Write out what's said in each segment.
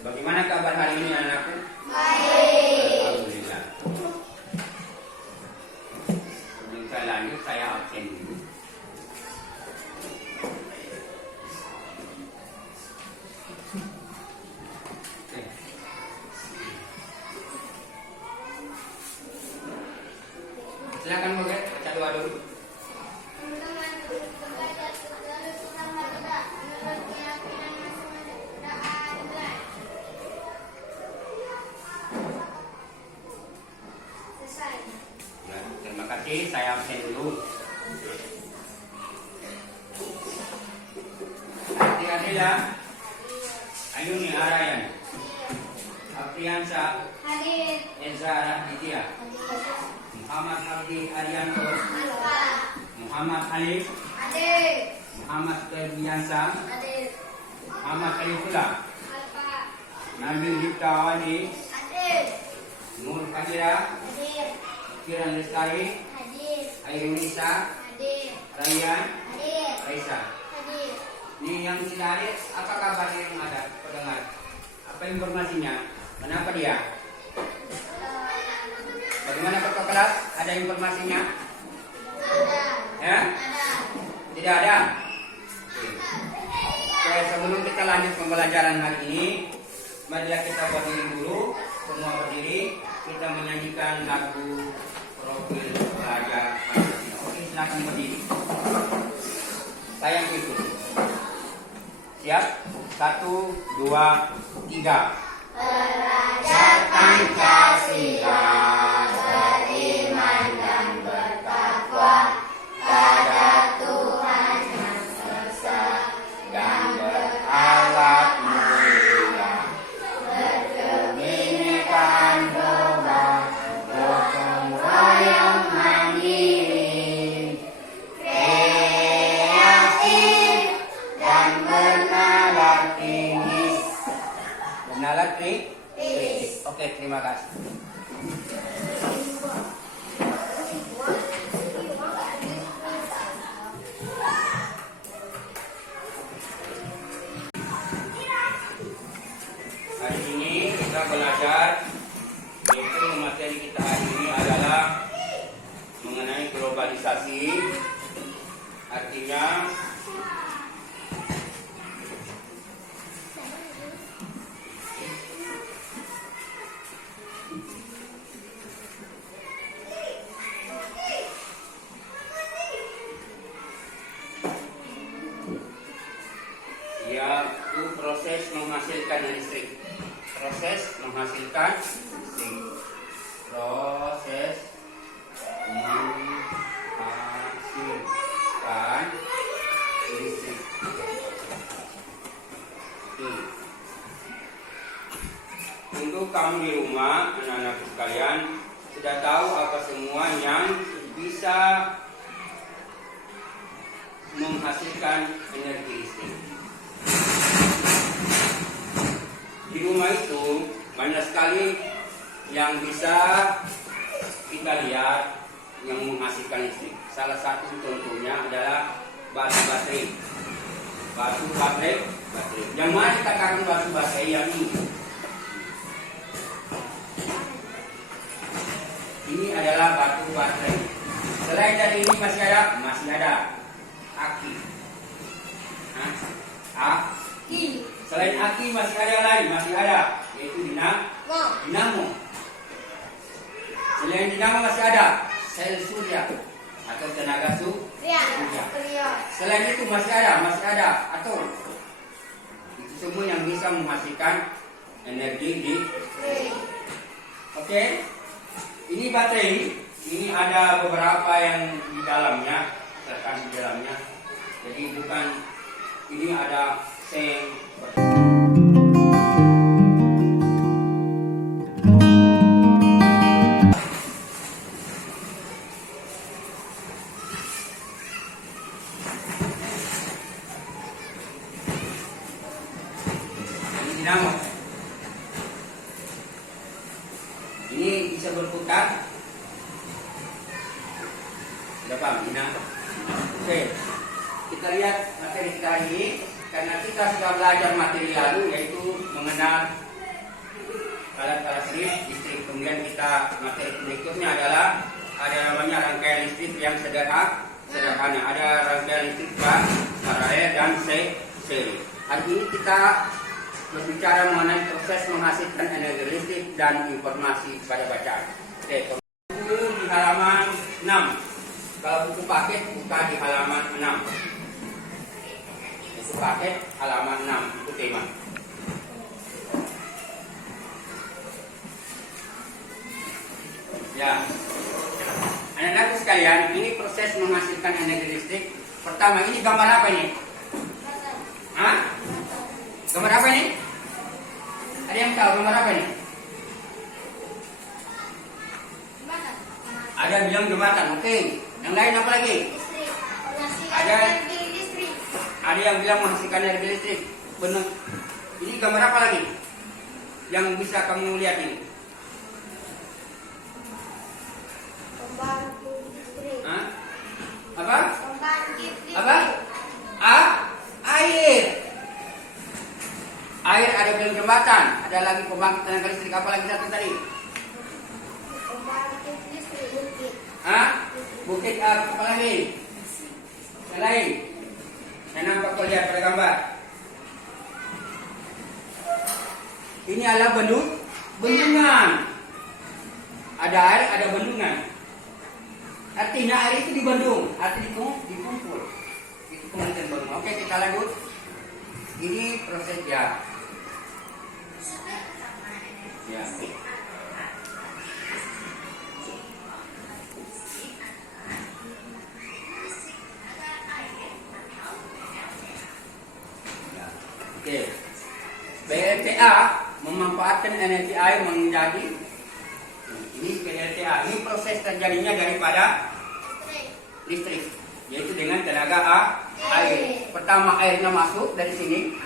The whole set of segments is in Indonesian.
Bagaimana kabar hari ini anakku? Baik. Alhamdulillah. Sebelum lanjut saya absen dulu. Silakan Boget, baca doa dulu. Terima kasih, saya absen dulu. Adik-adik ya. Ayuni Arayan, Apriansa, Eza Rahditia, Muhammad Abdi Arianto, Muhammad Alif, Muhammad Terbiansa, Muhammad Arifullah, Nabil Hiptawani, Nur Kadira, Kiran Lestari, Ayunisa, Rayyan, Raisa. Ini yang tidak hadir, apa kabarnya yang ada? Pendengar, apa informasinya? Kenapa dia? Bagaimana kakak kelas? Ada informasinya? Ada. Ya? Tidak ada. Oke, sebelum kita lanjut pembelajaran hari ini, marilah kita berdiri dulu. Semua berdiri. Kita menyanyikan lagu profil pelajar Pancasila. Oke, silakan berdiri. Saya ikut. Siap? 1, 2, 3. Pelajar Pancasila beriman dan bertakwa pada Tuhan Yang Esa dan berakhlak mulia, berkebinekaan global, gotong royong mandiri, kreatif dan bernalar tinggi. Bernalar tinggi. Oke, terima kasih. Hari ini kita belajar, yaitu materi kita hari ini adalah mengenai globalisasi. Artinya yaitu proses menghasilkan listrik. Proses menghasilkan listrik. Proses menghasilkan listrik. Untuk kamu di rumah, anak-anakku sekalian, sudah tahu apa semua yang bisa menghasilkan energi listrik. Di rumah itu banyak sekali yang bisa kita lihat yang menghasilkan listrik. Salah satu contohnya adalah batu baterai. Batu baterai. Yang mana dikatakan batu baterai yang ini? Ini adalah batu baterai. Selain dari ini masih ada aki. Aki. Selain aki masih ada lain, masih ada yaitu dinamo. Selain dinamo masih ada sel surya atau tenaga surya. Selain itu masih ada atom. Itu semua yang bisa menghasilkan energi di. Oke. Ini baterai. Ini ada beberapa yang di dalamnya, terkait di dalamnya. Jadi bukan ini ada seng. Ini dinamo. Ini bisa berputar. Sudah paham? Oke. Kita lihat materi kita ini. Karena kita sudah belajar materi lalu, yaitu mengenal alat-alat listrik. Kemudian kita materi berikutnya adalah ada namanya rangkaian listrik yang sederhana. Ada rangkaian listrik paralel dan seri. Hari ini kita berbicara mengenai proses menghasilkan energi listrik dan informasi pada bacaan. Oke, buku di halaman 6. Kalau buku paket buka di halaman 6. Buku paket halaman 6 itu tema. Ya. Anak-anak sekalian, ini proses menghasilkan energi listrik. Pertama, ini gambar apa ini? Hah? Gambar apa ini? Ada yang tahu gambar apa ini? Ada bilang jembatan, oke. Yang lain apa lagi? Ada yang bilang menghasilkan energi listrik. Benar. Ini gambar apa lagi? Yang bisa kamu lihat ini? Pembangkit listrik. Hah? Apa? Pembangkit listrik. Apa? Air. Air ada bilang jembatan. Ada lagi pembangkit tenaga listrik. Apa lagi satu tadi? Pembangkit listrik bukit. Hah? Bukit apa lagi? Yang lain? Yang nampak kau lihat pada gambar. Ini adalah bendungan. Ada air, ada bendungan. Artinya air itu dibendung, artinya dikumpul. Itu pengertian bendungan. Oke, kita lanjut. Ini proses ya. Oke. PLTA memanfaatkan energi air menjadi ini PLTA. Ini proses terjadinya daripada listrik, yaitu dengan tenaga air. Pertama airnya masuk dari sini,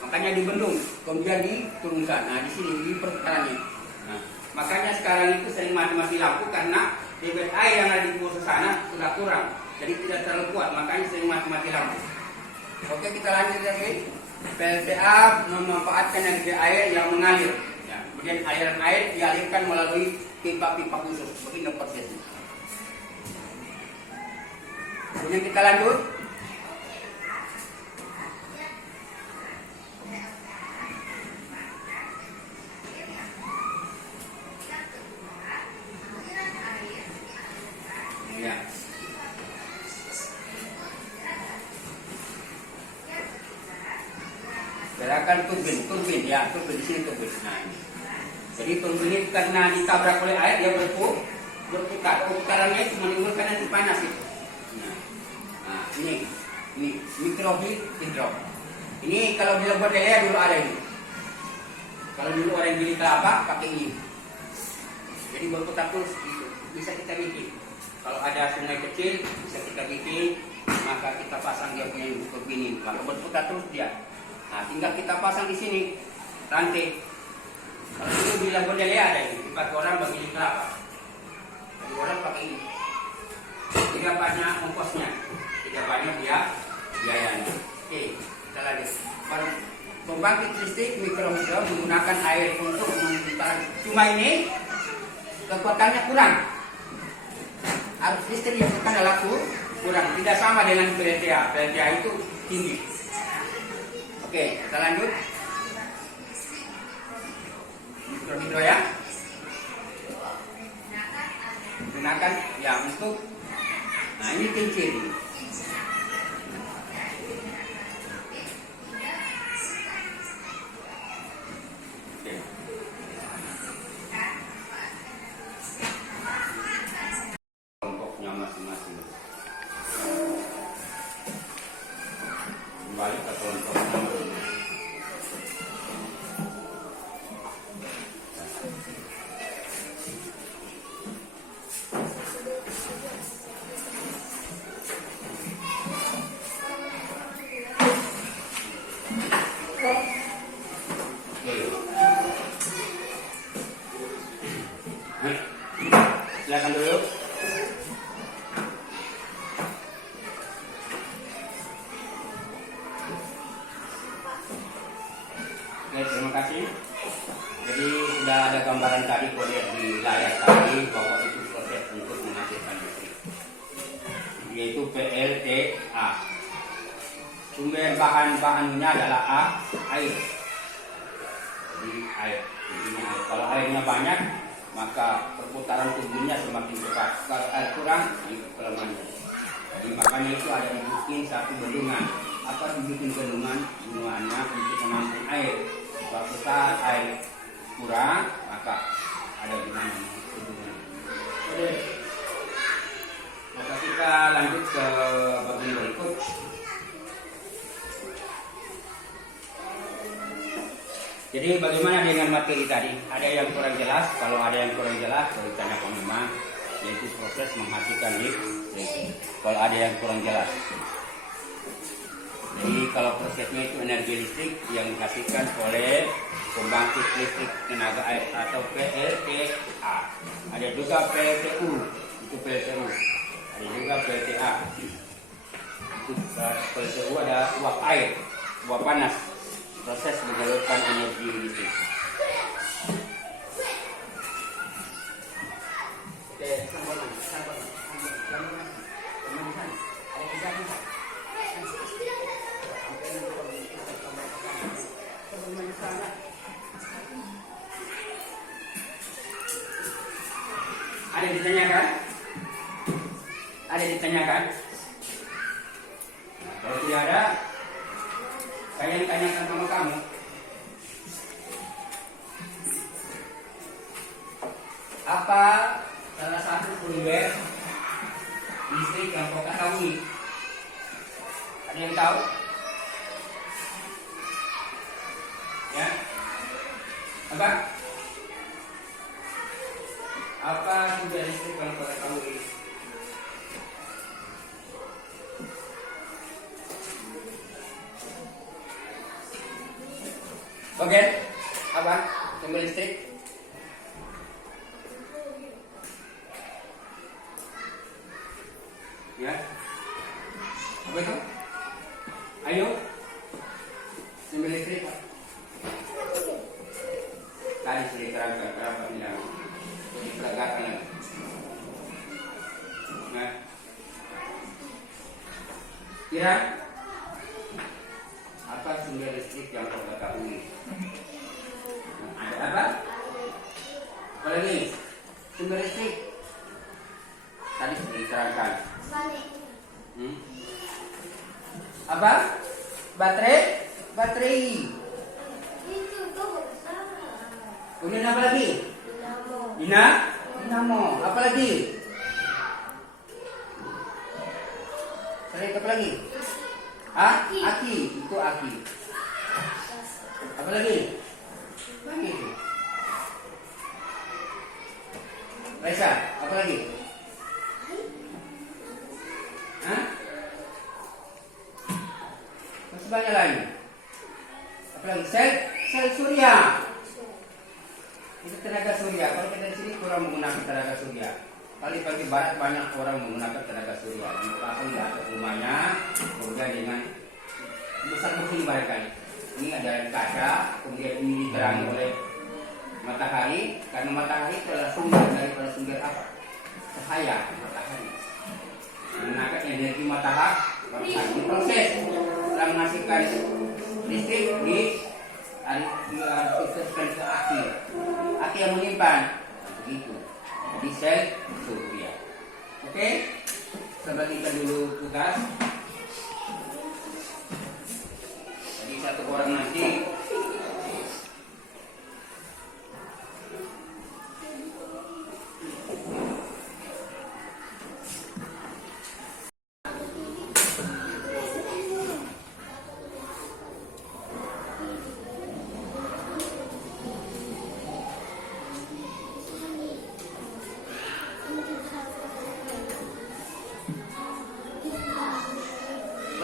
makanya dibendung, kemudian diturunkan. Nah di sini di perputarannya. Nah, makanya sekarang itu sering mati-mati lampu karena debit air yang ada di bawah sana sudah kurang, jadi tidak terlalu kuat, makanya sering mati-mati lampu. Oke, kita lanjut lagi. PLTA memanfaatkan energi air yang mengalir. Ya, kemudian aliran air dialirkan melalui pipa-pipa khusus. Begini prosesnya. Kemudian kita lanjut. Ya. Gerakan turbin ya, turbin di sini turbin. Nah, ini. Jadi turbin ini karena ditabrak oleh air dia berputar. Putarannya itu menimbulkan nanti panas itu. Nah, ini mikrohidro. Ini kalau di Lembut Lelea dulu ada ini. Kalau dulu orang beli kelapa pakai ini. Jadi berputar terus gitu. Bisa kita bikin. Kalau ada sungai kecil bisa kita bikin, maka kita pasang dia punya turbin ini. Kalau berputar terus dia. Nah, tinggal kita pasang di sini rantai. Kalau dulu di Lembut Lelea ada ini. Dipakai orang bagi kelapa. Jadi orang pakai ini. Tidak banyak ongkosnya, tidak banyak biayanya. Oke, kita lanjut. Pembangkit listrik mikrohidro menggunakan air untuk memutar. Cuma ini kekuatannya kurang. arus listrik yang terkena laku kurang, tidak sama dengan PLTA. PLTA itu tinggi. Oke, kita lanjut. Mikrohidro ya. Gunakan ya untuk, nah ini cincin. Oke. Kelompoknya masing-masing. Kembali ke kelompoknya masing-masing. Silakan dulu. Oke, terima kasih. Jadi sudah ada gambaran tadi, kau lihat di layar tadi bahwa itu proses untuk menghasilkan listrik, yaitu PLTA. Sumber bahan-bahannya adalah air. Jadi air. Intinya air. Kalau airnya banyak, maka perputaran tubuhnya semakin cepat. Kalau air kurang, itu kelemahannya. Jadi makanya itu ada dibikin satu bendungan. Apa dibikin bendungan? Bendungannya untuk menampung air. Suatu saat air kurang, maka ada bendungan. Oke. Maka kita lanjut ke bagian berikut. Jadi bagaimana dengan materi tadi? Ada yang kurang jelas? Kalau ada yang kurang jelas, saya tanya pengumuman, yaitu proses menghasilkan listrik. Kalau ada yang kurang jelas, jadi kalau prosesnya itu energi listrik yang dihasilkan oleh pembangkit listrik tenaga air atau PLTA. Ada juga PLTU, itu PLTU. Ada juga PLTA. Itu PLTU ada uap air, uap panas. Proses menyalurkan energi listrik. Oke, ada ditanyakan? Ada ditanyakan? Kalau tidak ada, saya yang tanyakan sama kamu. Apa salah satu sumber listrik yang kau ketahui? Ada yang tahu? Ya? Apa? Apa sumber listrik yang kau ketahui? Oke, apa? Sumber listrik? Ya. Apa itu? Ayo. Sumber listrik. Tadi sudah diterangkan berapa bilang. Diperagakan lagi. Nah. Kira apa sumber listrik yang kau ketahui? Ada apa? Apa lagi? Sumber listrik tadi sudah diterangkan. Apa? Baterai? Baterai. Kemudian apa lagi? Dinamo. Apa lagi? Selain apa lagi? Aki. Itu aki. Apa lagi? Lagi itu. Raisa, apa lagi? Hah? Masih banyak lagi. Apa lagi? Sel surya. Itu tenaga surya. Kalau kita di sini kurang menggunakan tenaga surya. Pagi barat banyak orang menggunakan tenaga surya. Dipasang di atas rumahnya, kemudian dengan besar begini barangkali. Ini ada kaca, kemudian ini diterangi oleh matahari. Karena matahari itu adalah sumber daripada sumber apa? Cahaya matahari. menggunakan energi matahari. Proses setelah menghasilkan listrik dialirkan ke aki. Aki yang menyimpan begitu di sel surya. Oke, coba kita dulu tugas. Jadi satu orang nanti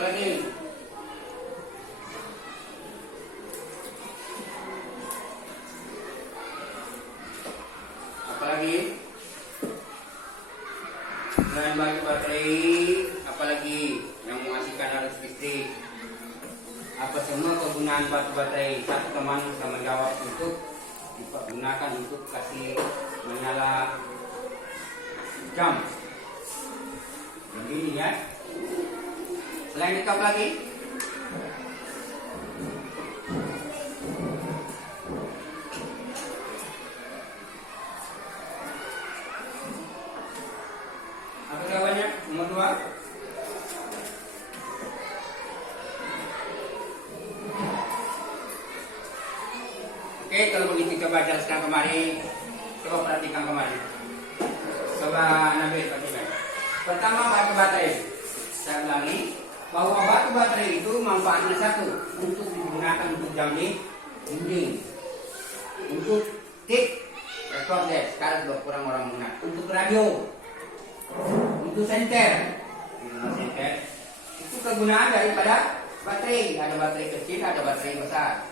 lagi apalagi selain batu baterai, apalagi yang menghasilkan arus listrik, apa semua kegunaan batu baterai. Satu teman bisa menjawab untuk digunakan untuk kasih menyala jam begini ya. Selain itu apa lagi? Apa jawabannya? Nomor 2. Oke, kalau begitu coba jelaskan kembali. Coba perhatikan kembali. Coba Nabil perhatikan. Pertama, batu baterai. Saya ulangi bahwa batu baterai itu manfaatnya satu, untuk digunakan untuk jam dinding, untuk tik recorder, sekarang berkurang orang menggunakan, untuk radio, untuk senter. Itu kegunaan daripada baterai. Ada baterai kecil, ada baterai besar.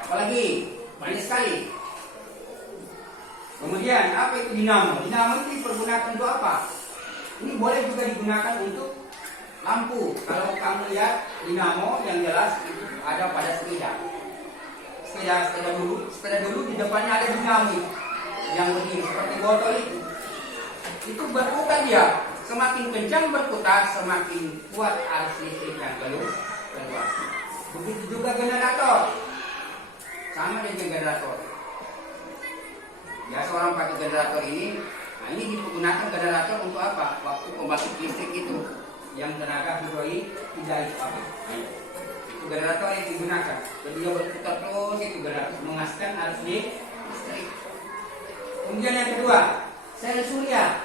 Apalagi banyak sekali. Kemudian apa itu dinamo? Dinamo itu dipergunakan untuk apa? Ini boleh juga digunakan untuk lampu. Kalau kamu lihat dinamo yang jelas itu ada pada sepeda. Sepeda dulu di depannya ada dinamo yang begini seperti botol itu. Itu berputar dia. Semakin kencang berputar, semakin kuat arus listrik yang keluar. Begitu juga generator. Sama dengan generator. Biasa orang pakai generator ini. Nah, ini digunakan generator untuk apa? Waktu pembangkit listrik itu yang tenaga hidrolik tidak itu apa? Nah, itu generator yang digunakan. Jadi dia berputar terus, itu generator menghasilkan arus listrik. Kemudian yang kedua, sel surya.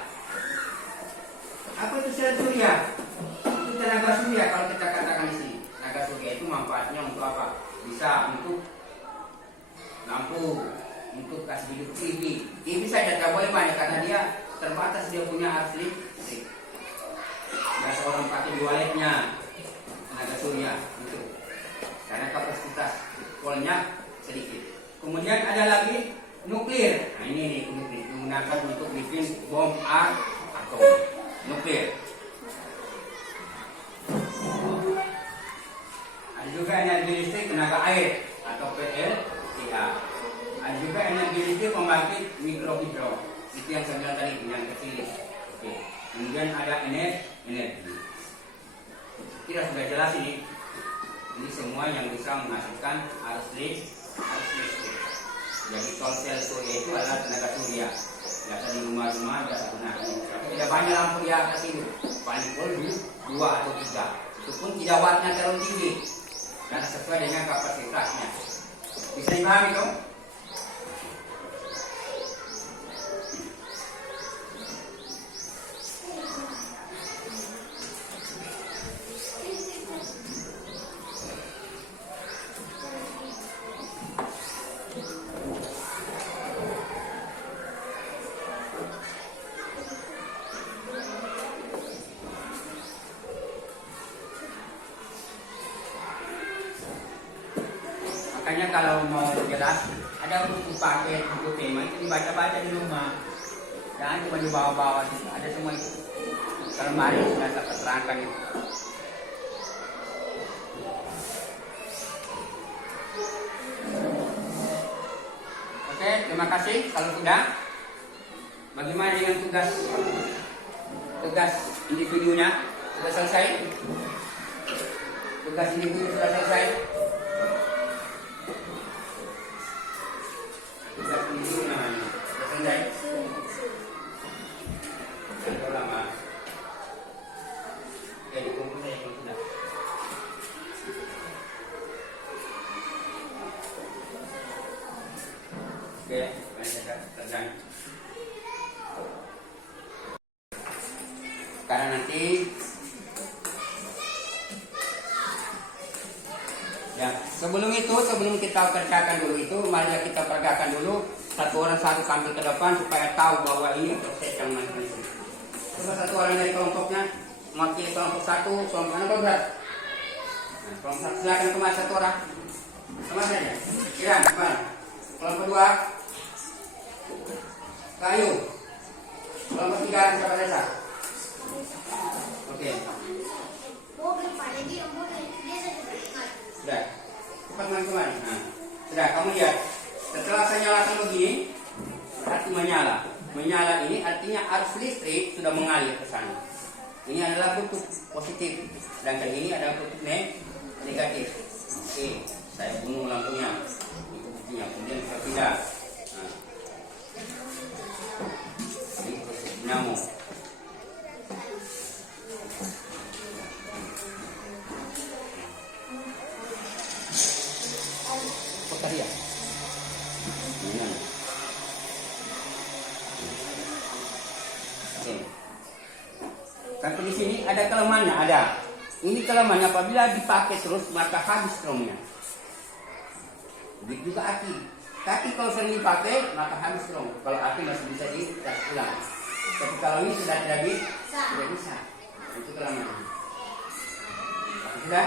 Apa itu sel surya? Itu tenaga surya. Kalau kita katakan di sini, tenaga surya itu manfaatnya untuk apa? Bisa untuk lampu, untuk kasih hidup TV. TV saja tak boleh banyak karena dia terbatas, dia punya arus listrik. Biasa orang pakai di waletnya tenaga surya itu karena kapasitas voltnya sedikit. Kemudian ada lagi nuklir. Nah ini nih nuklir digunakan untuk bikin bom atom. Nuklir. Ada juga energi listrik tenaga air atau PLTA. Ada juga energi listrik pembangkit mikrohidro. Itu yang saya bilang tadi, yang kecil. Oke. Kemudian ada energi. Kita sudah jelas ini. Ini semua yang bisa menghasilkan arus listrik. Jadi kalau sel surya itu adalah tenaga surya. Biasa di rumah-rumah biasa gunakan. Tapi tidak banyak lampu di atas itu. Paling pol 2 atau 3. Itu pun tidak wattnya terlalu tinggi. Karena sesuai dengan kapasitasnya. Bisa dipahami dong? Makanya kalau mau jelas, ada buku paket, buku tema itu dibaca-baca di rumah. Jangan cuma dibawa-bawa, ada semua itu. Kalau mari sudah saya terangkan itu. Oke, terima kasih. Kalau sudah, Bagaimana dengan tugas individunya? Sudah selesai? Tugas individu sudah selesai? Tugas individu namanya. Sudah selesai? Sudah lama. Oke, dikumpul saja kalau sudah. Oke, lanjutkan kerjaan. Karena nanti ya sebelum kita kerjakan dulu itu, mari kita peragakan dulu satu orang satu tampil ke depan supaya tahu bahwa ini proses yang mana. Coba satu orang dari kelompoknya mewakili kelompok satu, kelompok mana berat? Nah, kelompok satu silakan kemas satu orang. Kemas saja. Kiran, kemana? Kelompok dua, Kayu. Kelompok tiga, siapa desa? Oke. Sudah. Cepat kemari. Nah, sudah. Kamu lihat. Setelah saya nyalakan begini, berarti menyala. Menyala ini artinya arus listrik sudah mengalir ke sana. Ini adalah kutub positif, sedangkan ini adalah kutub negatif. Oke, saya bunuh lampunya. Itu buktinya. Kemudian saya pindah. Nah. Ini proses dinamo. Karya. Oke. Tapi di sini ada kelemahannya, ada. Ini kelemahannya apabila dipakai terus maka habis stromnya. Begitu juga aki. Kaki kalau sering dipakai maka habis strom. Kalau aki masih bisa dicas ulang. Tapi kalau ini sudah tidak bisa. Itu kelemahannya. Sudah?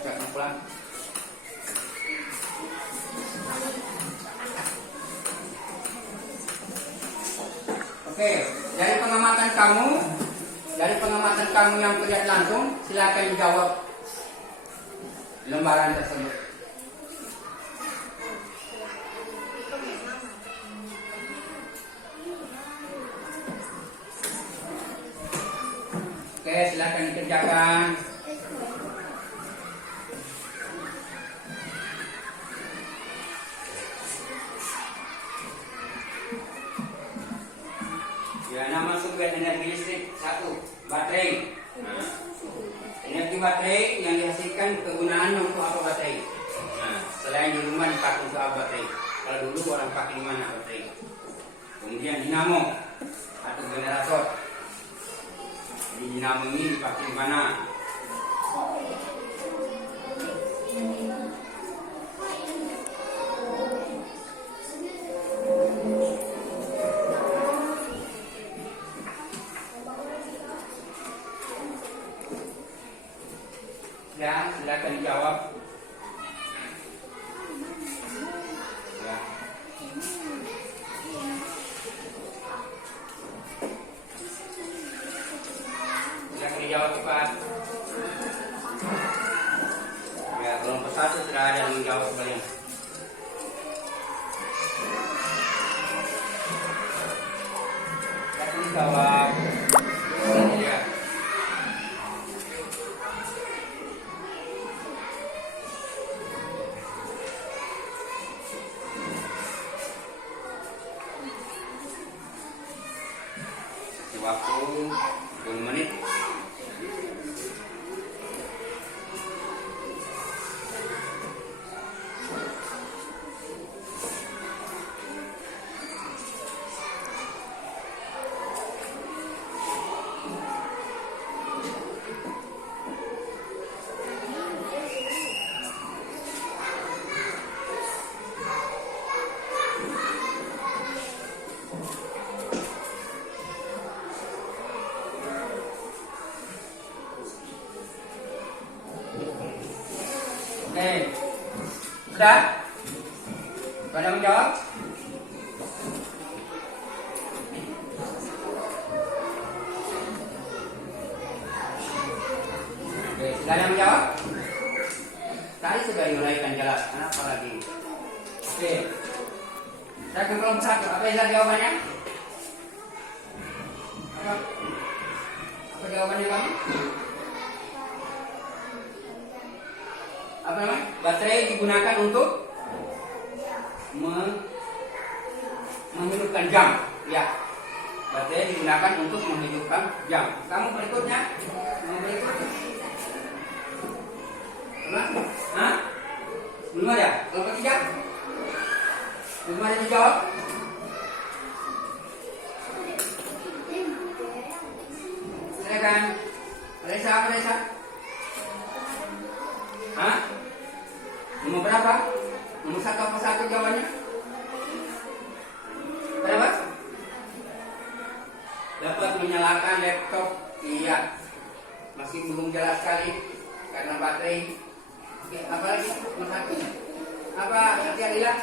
Kita pulang. Oke, dari pengamatan kamu yang terlihat langsung, silakan dijawab lembaran tersebut. Oke, silakan dikerjakan. Ya, nama sumber energi listrik 1, baterai. Nah, energi baterai yang dihasilkan kegunaan untuk apa baterai? Nah, selain di rumah dipakai untuk apa baterai? Kalau dulu orang pakai di mana baterai? Kemudian dinamo atau generator. Jadi dinamo ini dipakai di mana? Ya, silakan dijawab. Ya. Silakan dijawab cepat. Ya, kelompok satu sudah ada yang menjawab kembali. Silakan dijawab. Ya. Waktu 10 menit. Oke, sudah? Pada menjawab? Oke, sudah ada menjawab? Tadi sudah diuraikan jelas, kenapa lagi? Oke, saya ke kelompok satu. Apa yang jawabannya? jawabannya kamu? Apa namanya? Baterai digunakan untuk menghidupkan jam. Ya. Baterai digunakan untuk menghidupkan jam. Kamu berikutnya? Mau berikutnya? Apa? Hah? Belum ada? Kalau ketiga? Belum ada dijawab? Silakan. Reza. Hah? Nomor berapa? Nomor 1 apa 1 jawabannya? Berapa? Dapat menyalakan laptop. Iya. Masih belum jelas sekali karena baterai. Oke, apa lagi? Nomor 1. Apa Atia Lila?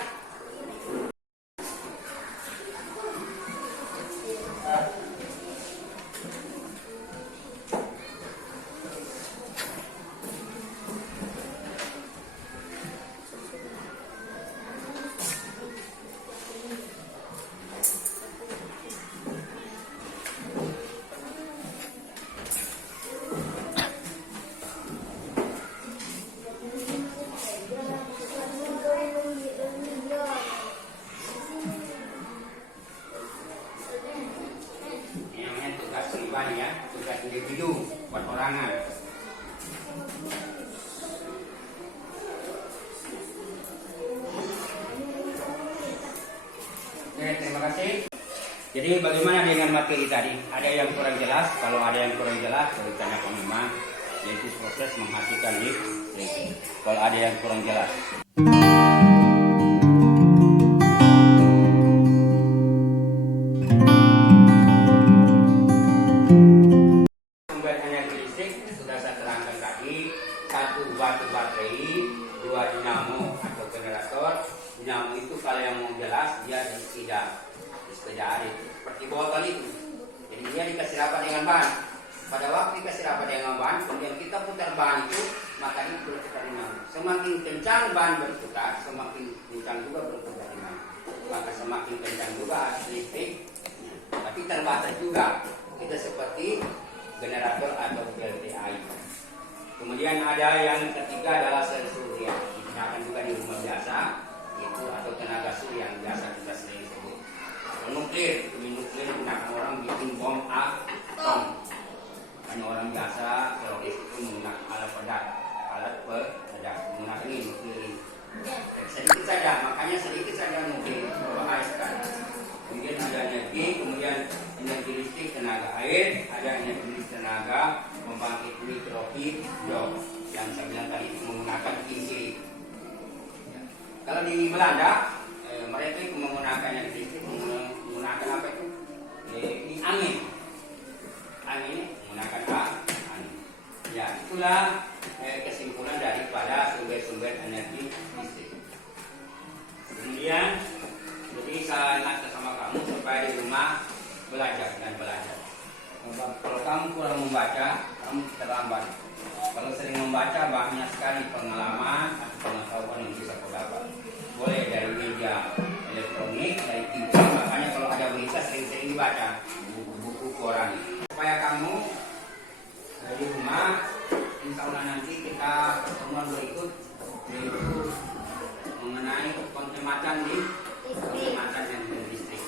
Tugas individu buat orangan. Oke, terima kasih. Jadi bagaimana dengan materi tadi? Ada yang kurang jelas? Kalau ada yang kurang jelas, boleh tanya ke Mama, yaitu proses menghasilkan listrik. Kalau ada yang kurang jelas. Batu baterai, 2 dinamo atau generator. Dinamo itu kalau yang mau jelas dia di sepeda air seperti botol itu. Jadi dia dikasih rapat dengan ban. Pada waktu dikasih rapat dengan ban, kemudian kita putar ban itu, maka itu berputar dinamo. Semakin kencang ban berputar, semakin kencang juga berputar dinamo. Maka semakin kencang juga listrik, tapi terbatas juga. Kita seperti generator atau PLTA. Kemudian ada yang ketiga adalah sel surya, digunakan juga di rumah biasa, itu atau tenaga surya yang biasa kita sering sebut. Nuklir digunakan orang bikin bom atom. Hanya orang biasa teroris itu menggunakan alat peledak, menggunakan ini nuklir. Sedikit saja, makanya sedikit saja nuklir berbahaya sekali. Kemudian ada energi, kemudian energi listrik tenaga air, ada energi listrik tenaga pembangkit mikrohidro yang saya bilang tadi menggunakan kincir. Kalau di Belanda mereka itu menggunakan energi listrik menggunakan apa itu? Di angin menggunakan angin. Ya, itulah kesimpulan daripada sumber-sumber energi listrik. Kemudian jadi saya ingatkan sama kamu supaya di rumah belajar. Kalau kamu kurang membaca, kamu terlambat. Kalau sering membaca, banyak sekali pengalaman atau pengetahuan yang bisa kau dapat. Boleh dari media elektronik, dari TV, makanya kalau ada berita sering-sering dibaca buku-buku koran. Supaya kamu di rumah, insya Allah nanti kita pertemuan berikut yaitu mengenai penghematan yang listrik.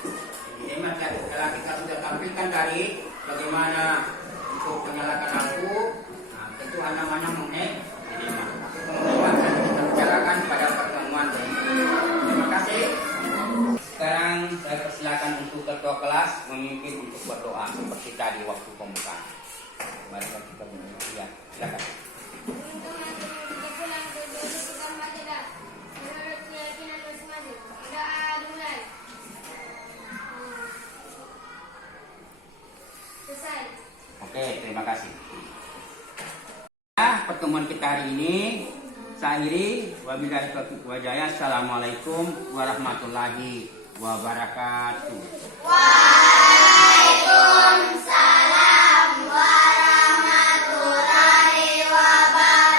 Jadi telah kita sudah tampilkan tadi bagaimana untuk menyalakan lampu. Nah, tentu hanya menghemat. Teman-teman kita bicarakan pada pertemuan berikutnya. Terima kasih. Sekarang saya persilakan untuk ketua kelas memimpin untuk berdoa seperti tadi waktu pembukaan. Mari kita berdoa. Ya, silakan. Oke, terima kasih. Pertemuan kita hari ini saya akhiri. Wabillahi taufiq wal hidayah. Assalamualaikum warahmatullahi wabarakatuh. Waalaikumsalam warahmatullahi wabarakatuh.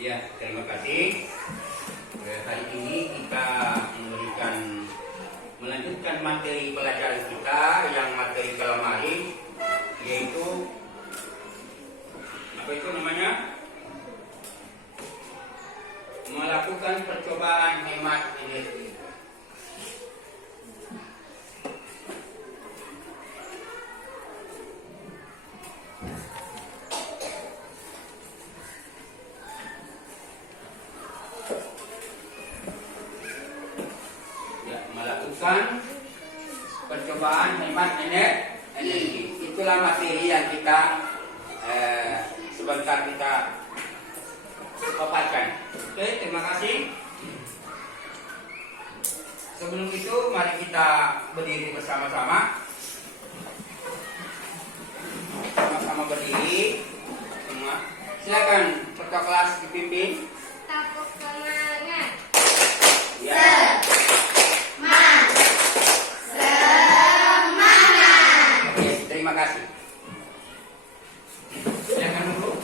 Ya, terima kasih. Hari ini kita melanjutkan materi pelajaran kita yang materi calamari, yaitu apa itu namanya? Melakukan percobaan hemat energi. Melakukan percobaan hemat energi. Itulah materi yang kita sebentar kita paparkan. Oke, terima kasih. Sebelum itu, mari kita berdiri bersama-sama. Sama-sama berdiri. Semua. Silakan ketua kelas dipimpin. Tepuk semangat. Ya. Oke, terima kasih. Silakan dulu.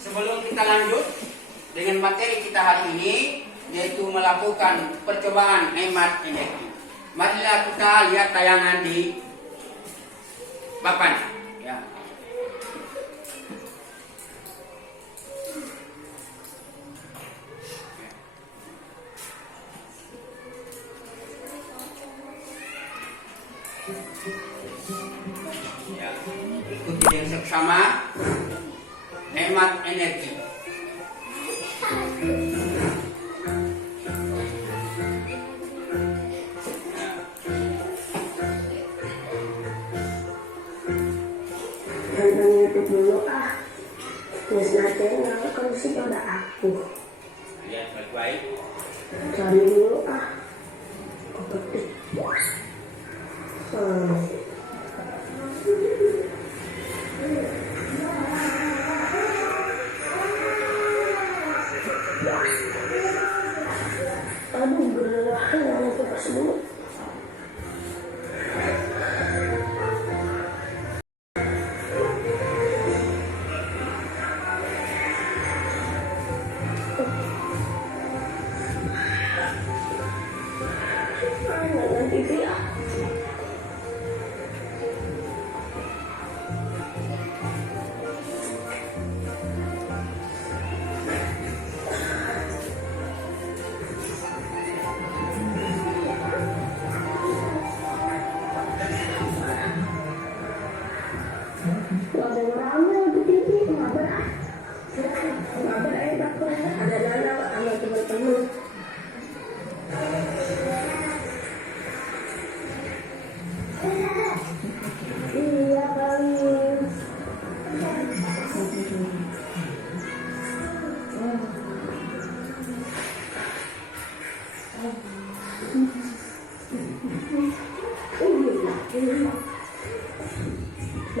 Sebelum kita lanjut dengan materi kita hari ini, yaitu melakukan percobaan hemat energi. Marilah kita lihat tayangan di papan. Ya. Ya, ikuti yang seksama. Hemat energi. Nonton YouTube dulu ah. Terus nanti kan sih udah aku. Lihat baik-baik. Cari dulu ah. Kok ketik. Aduh, gerah yang itu pas dulu. Nonton TV ah. Ada rame di TV, mabar ah. Mabar aja bakal ada nana sama teman-teman. Iya kali.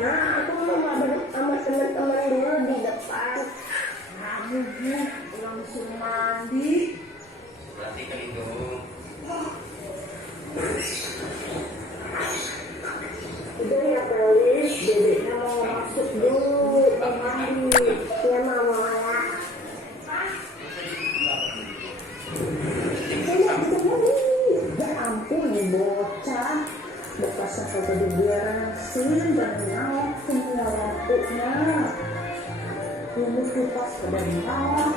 Nah, aku mau mabar sama teman-teman dulu di depan. Kamu langsung mandi. Perhatikan itu. Udah ya Pelis, dedeknya mau masuk dulu ke mandi. Ya mama ya. Ya ampun nih bocah. Bekasnya kagak diberesin dan nyala semua lampunya. Ini kipas pada nyala.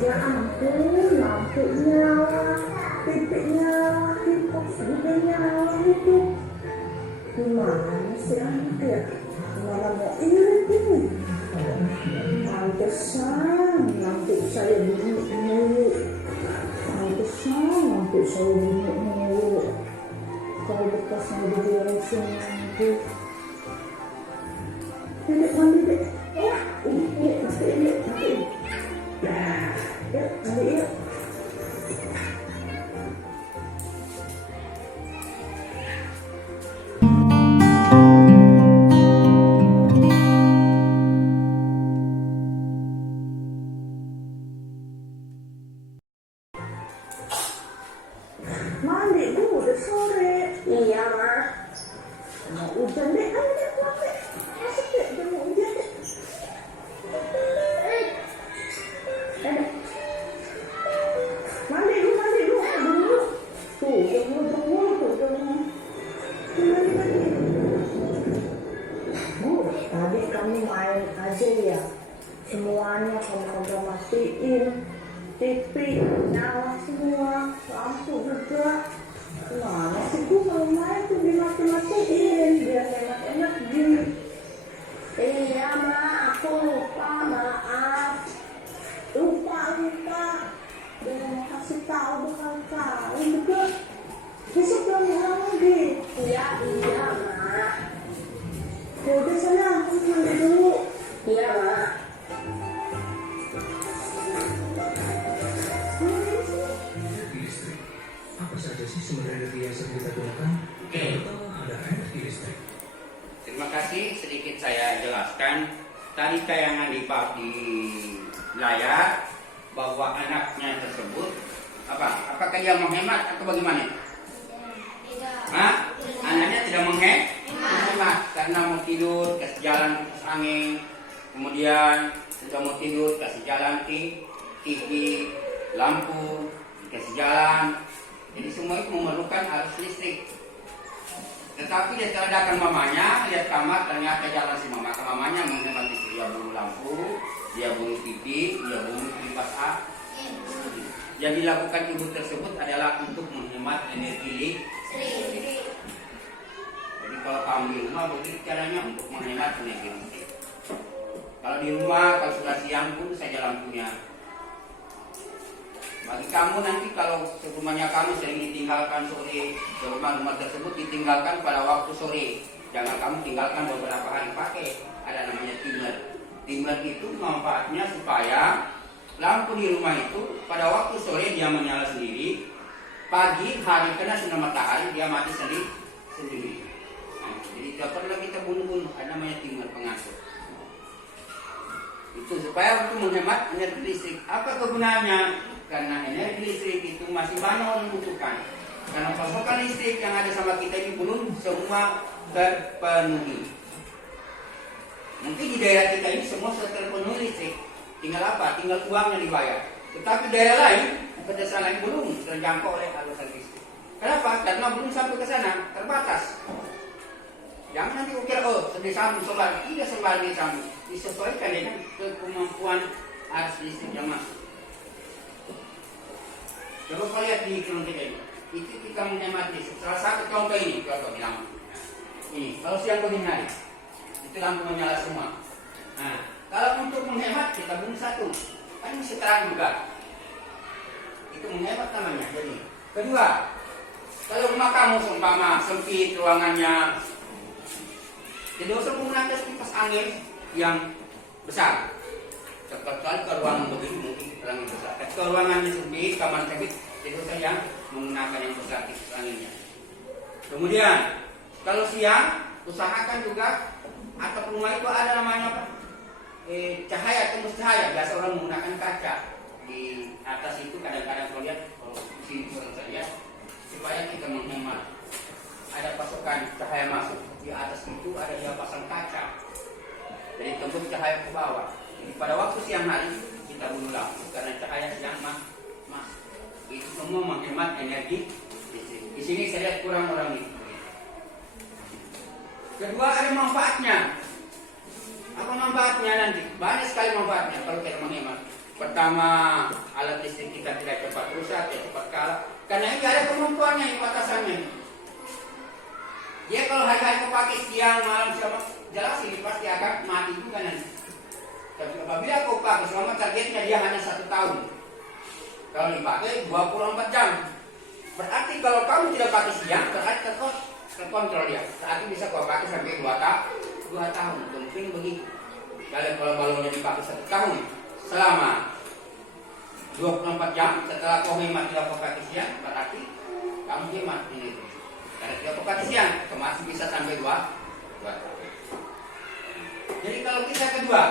Ya ampun, lampunya, titiknya, kipas juga nyala itu. Gimana sih anaknya? Malah mau irit ini. Pantesan lampu saya bunyi mulu. Pantesan lampu saya bunyi mulu. Kalau bekasnya diberesin nanti. Dedek mandi dek. Ini pasti ini. Nah, ya mandi ya. Mandi udah sore. Iya mah. Mau Dek, ayo dek, pulang dek. Masuk dek, udah mau ujian dek. Dek. Mandi dulu, dulu. Tuh, tunggu. Mandi. Bu, tadi kamu main aja ya. Semuanya kamu mastiin. TV nyala semua, lampu juga. Mana sih bu kalau main tuh dimati-matiin biar enak-enak gini. Iya ma, aku lupa, maaf. Lupa. Udah mau kasih tahu berkali-kali juga. Besok belum ulang lagi. Iya ma. Udah sana, aku mandi dulu. Iya ma. Apa saja sih sebenarnya energi yang sering kita gunakan? Oke. Pertama ada energi listrik. Terima kasih, sedikit saya jelaskan. Tadi tayangan di layar bahwa anaknya tersebut apakah dia menghemat atau bagaimana? Tidak. Hah? Anaknya tidak menghemat karena mau tidur kasih jalan kipas angin, kemudian sudah mau tidur kasih jalan TV, lampu kasih jalan. Jadi semua itu memerlukan arus listrik. Tetapi dia teradakan mamanya, lihat kamar ternyata jalan si mama. Mamanya menghemat listrik. Dia bunuh lampu, dia bunuh TV, dia bunuh kipas angin. Yang dilakukan ibu tersebut adalah untuk menghemat energi listrik. Jadi kalau kamu di rumah begitu caranya untuk menghemat energi listrik. Kalau di rumah, kalau sudah siang pun saja lampunya. Bagi kamu nanti kalau rumahnya kamu sering ditinggalkan sore, rumah tersebut ditinggalkan pada waktu sore. Jangan kamu tinggalkan beberapa hari pakai. Ada namanya timer. Timer itu manfaatnya supaya lampu di rumah itu pada waktu sore dia menyala sendiri. Pagi hari kena sinar matahari dia mati sendiri. Nah, jadi tidak perlu kita bunuh-bunuh. Ada namanya timer pengatur. Itu supaya untuk menghemat energi listrik. Apa kegunaannya? Karena energi listrik itu masih banyak orang butuhkan. Karena pasokan listrik yang ada sama kita ini belum semua terpenuhi. Mungkin di daerah kita ini semua sudah terpenuhi listrik. Tinggal apa? Tinggal uangnya dibayar. Tetapi daerah lain, pedesaan lain belum terjangkau oleh aliran listrik. Kenapa? Karena belum sampai ke sana, terbatas. Jangan nanti ukir, sudah sambung solar. Tidak sembari disambung. Disesuaikan dengan kemampuan arus listrik yang masuk. Coba kau lihat di contoh ini. Itu kita menghemat listrik. Salah satu contoh ini, contoh di lampu. Ini, kalau siang begini hari, itu lampu menyala semua. Nah, kalau untuk menghemat kita bunuh satu, kan masih terang juga. Itu menghemat namanya. Jadi, kedua, kalau rumah kamu seumpama sempit ruangannya, jadi usah menggunakan kipas angin yang besar. Kecuali ke ruangan begini mungkin terang besar. Ke ruangannya sempit, kamar sempit, jadi usah yang menggunakan yang besar kipas anginnya. Kemudian, kalau siang usahakan juga atap rumah itu ada namanya apa? Cahaya, tembus cahaya. Biasa orang menggunakan kaca di atas itu kadang-kadang kalau lihat kalau di sini kurang saya supaya kita menghemat. Ada pasokan cahaya masuk di atas itu ada dia pasang kaca. Jadi tembus cahaya ke bawah. Jadi pada waktu siang hari kita bunuh lampu karena cahaya siang masuk. Itu semua menghemat energi listrik. Di sini saya lihat kurang orang itu. Kedua ada manfaatnya. Apa manfaatnya nanti? Banyak sekali manfaatnya kalau kita menghemat. Pertama, alat listrik kita tidak cepat rusak, tidak cepat kalah. Karena ini ada kemampuannya, ini batasannya. Dia kalau hari-hari pakai siang, malam, siapa jelas ini pasti akan mati juga nanti. Tapi apabila kau pakai selama targetnya dia hanya 1 tahun. Kalau dipakai 24 jam. Berarti kalau kamu tidak pakai siang, berarti terkontrol dia. Saat ini bisa kau pakai sampai 2 tahun. Mungkin begitu. Kalau balonnya dipakai 1 tahun, selama 24 jam setelah kau hemat tidak kau pakai siang, berarti kamu hemat ini. Karena tidak kau pakai siang, masih bisa sampai 2 tahun. Jadi kalau kita kedua,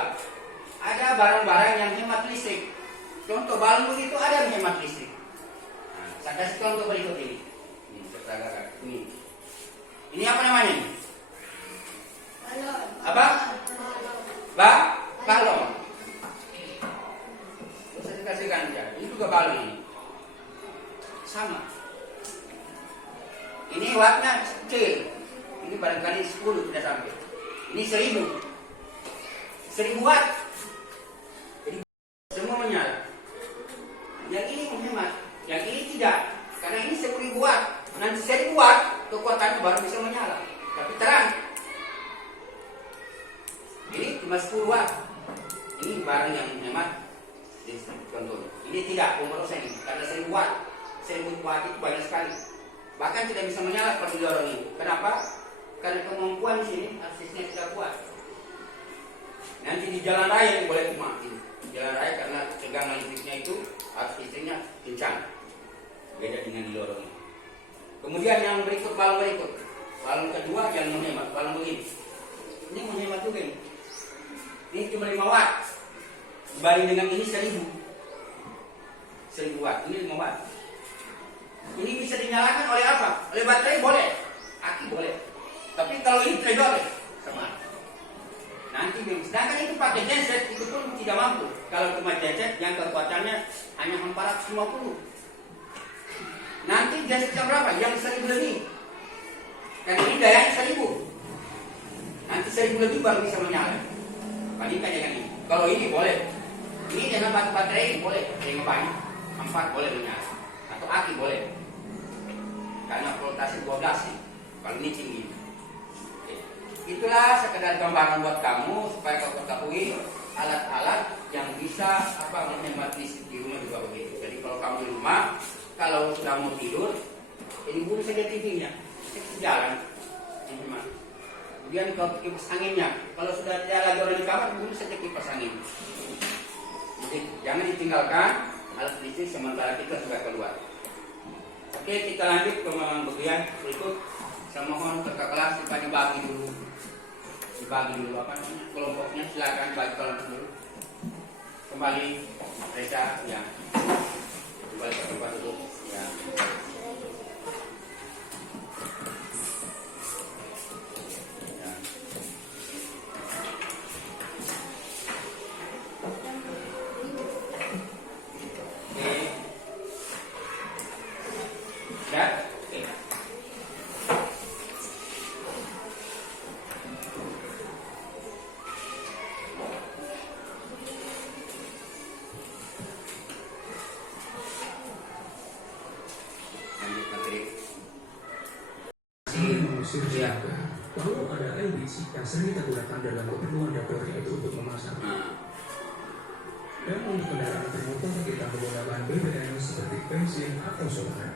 ada barang-barang yang hemat listrik. Contoh balon begitu ada yang hemat listrik. Nah, saya kasih contoh berikut ini. Ini apa namanya? sama. Ini wattnya kecil. Ini barangkali 10 tidak sampai. Ini 1000 watt. Jadi semua menyala. Yang ini menghemat, yang ini tidak. Karena ini 1000 watt. Nanti 1000 watt kekuatannya baru bisa menyala. Tapi terang. Ini cuma 10 watt. Ini barang yang menghemat. Contoh. Ini tidak pemborosan ini karena 1000 watt. 1000 watt itu banyak sekali. Bahkan tidak bisa menyala kalau didorong ini. Kenapa? Karena kemampuan di sini aksesnya tidak kuat. Nanti di jalan raya yang boleh mati. Jalan raya karena tegangan listriknya itu arus listriknya kencang. Beda dengan didorong ini. Kemudian yang berikut balon berikut. Balon kedua yang menghemat. Balon begini. Ini menghemat juga ini. Ini cuma 5 watt. Dibanding dengan ini 1000 watt. Ini 5 watt. Ini bisa dinyalakan oleh apa? Oleh baterai boleh. Aki boleh. Tapi kalau ini tidak boleh. Sama. Nanti sedangkan itu pakai genset itu pun tidak mampu. Kalau cuma genset yang kekuatannya hanya 450. Nanti gensetnya berapa? Yang 1000 lebih. Karena ini dayanya 1000. Nanti 1000 lebih baru bisa menyala. Bandingkan dengan ini. Kalau ini boleh. Ini dengan baterai boleh. Yang banyak. 4 boleh menyala. Atau aki boleh. Karena voltase 12 nih. Kalau ini tinggi. Itulah sekedar gambaran buat kamu supaya kau ketahui alat-alat yang bisa menghemat listrik di rumah juga begitu. Jadi kalau kamu di rumah, kalau sudah mau tidur, ini bunuh saja TV-nya, jalan menghemat. Kemudian kalau kipas anginnya, kalau sudah tidak lagi orang di kamar, bunuh saja kipas angin. Jadi jangan ditinggalkan alat listrik sementara kita sudah keluar. Oke, kita lanjut ke bagian berikut. Saya mohon kakak kelas supaya dibagi dulu kelompoknya, silakan bagi kelompok dulu. Kembali Reza ya, kembali ke tempat duduk ya. Ya. Oke. Ya. Lalu ada LPG yang sering kita gunakan dalam keperluan dapur, yaitu untuk memasak. Dan untuk kendaraan bermotor kita menggunakan BBM seperti bensin atau solar.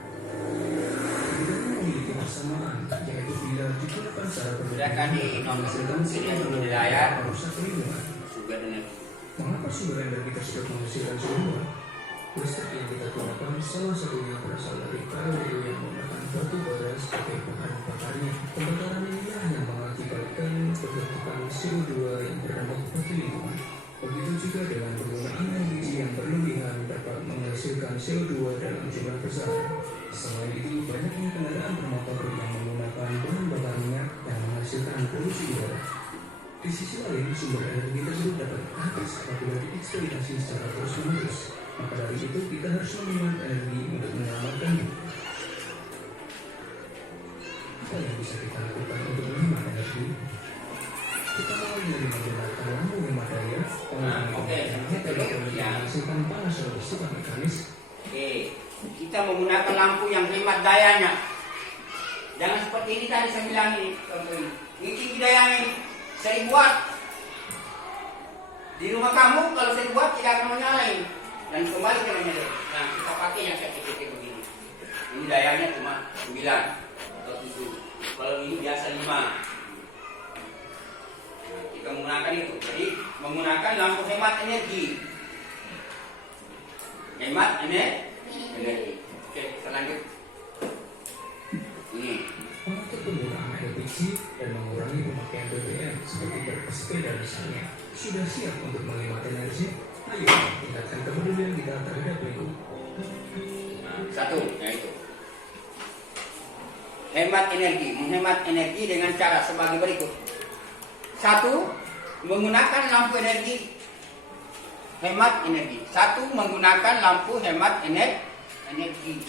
Kita memiliki persamaan, yaitu bila digunakan secara Silakan di nomor sini di layar. merusak lingkungan. Mengapa sumber energi tersebut menghasilkan CO2? Listrik yang kita gunakan salah satunya berasal dari kalori yang menggunakan batu bara sebagai bahan bakarnya. Pembakaran inilah yang mengakibatkan pembentukan CO2 yang berdampak bagi lingkungan. Begitu juga dengan penggunaan LPG yang berlebihan dapat menghasilkan CO2 dalam jumlah besar. Selain itu, banyaknya kendaraan bermotor yang menggunakan bahan bakar minyak yang menghasilkan polusi udara. Di sisi lain, sumber energi tersebut dapat habis apabila dieksploitasi secara terus-menerus. Maka dari itu kita harus menghemat energi untuk menyelamatkan diri. Apa yang bisa kita lakukan untuk menghemat energi? Kita mulai dari menggunakan lampu hemat daya, menghasilkan panas secara bersifat mekanis. Kita menggunakan lampu yang hemat dayanya. Jangan seperti ini tadi saya bilang ini. Ini tinggi dayanya 1000 watt. Di rumah kamu kalau 1000 watt tidak akan menyala ini. Dan kembali ke menyala. Nah, kita pakai yang kecil-kecil begini. Ini dayanya cuma 9 atau 7. Kalau ini biasa 5. Nah, kita menggunakan itu. Jadi menggunakan lampu hemat energi. Hemat energi. Oke, kita lanjut. Ini. Untuk penggunaan LPG dan mengurangi pemakaian BBM seperti bersepeda misalnya, sudah siap untuk menghemat energi? Ayo, tingkatkan kepedulian kita terhadap lingkungan. Nah, satu, yaitu hemat energi. Menghemat energi dengan cara sebagai berikut. Satu, menggunakan lampu energi hemat energi. Satu, menggunakan lampu hemat energi.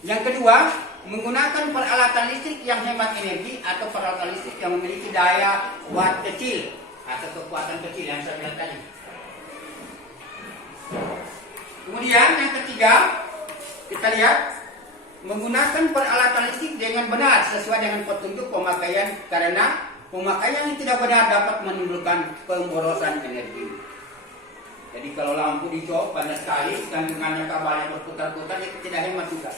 Yang kedua, menggunakan peralatan listrik yang hemat energi atau peralatan listrik yang memiliki daya watt kecil atau kekuatan kecil yang saya bilang tadi. Kemudian yang ketiga, kita lihat menggunakan peralatan listrik dengan benar sesuai dengan petunjuk pemakaian, karena pemakaian yang tidak benar dapat menimbulkan pemborosan energi. Jadi kalau lampu dicop banyak sekali dan dengannya kabarnya berputar-putar, itu tidak hemat juga.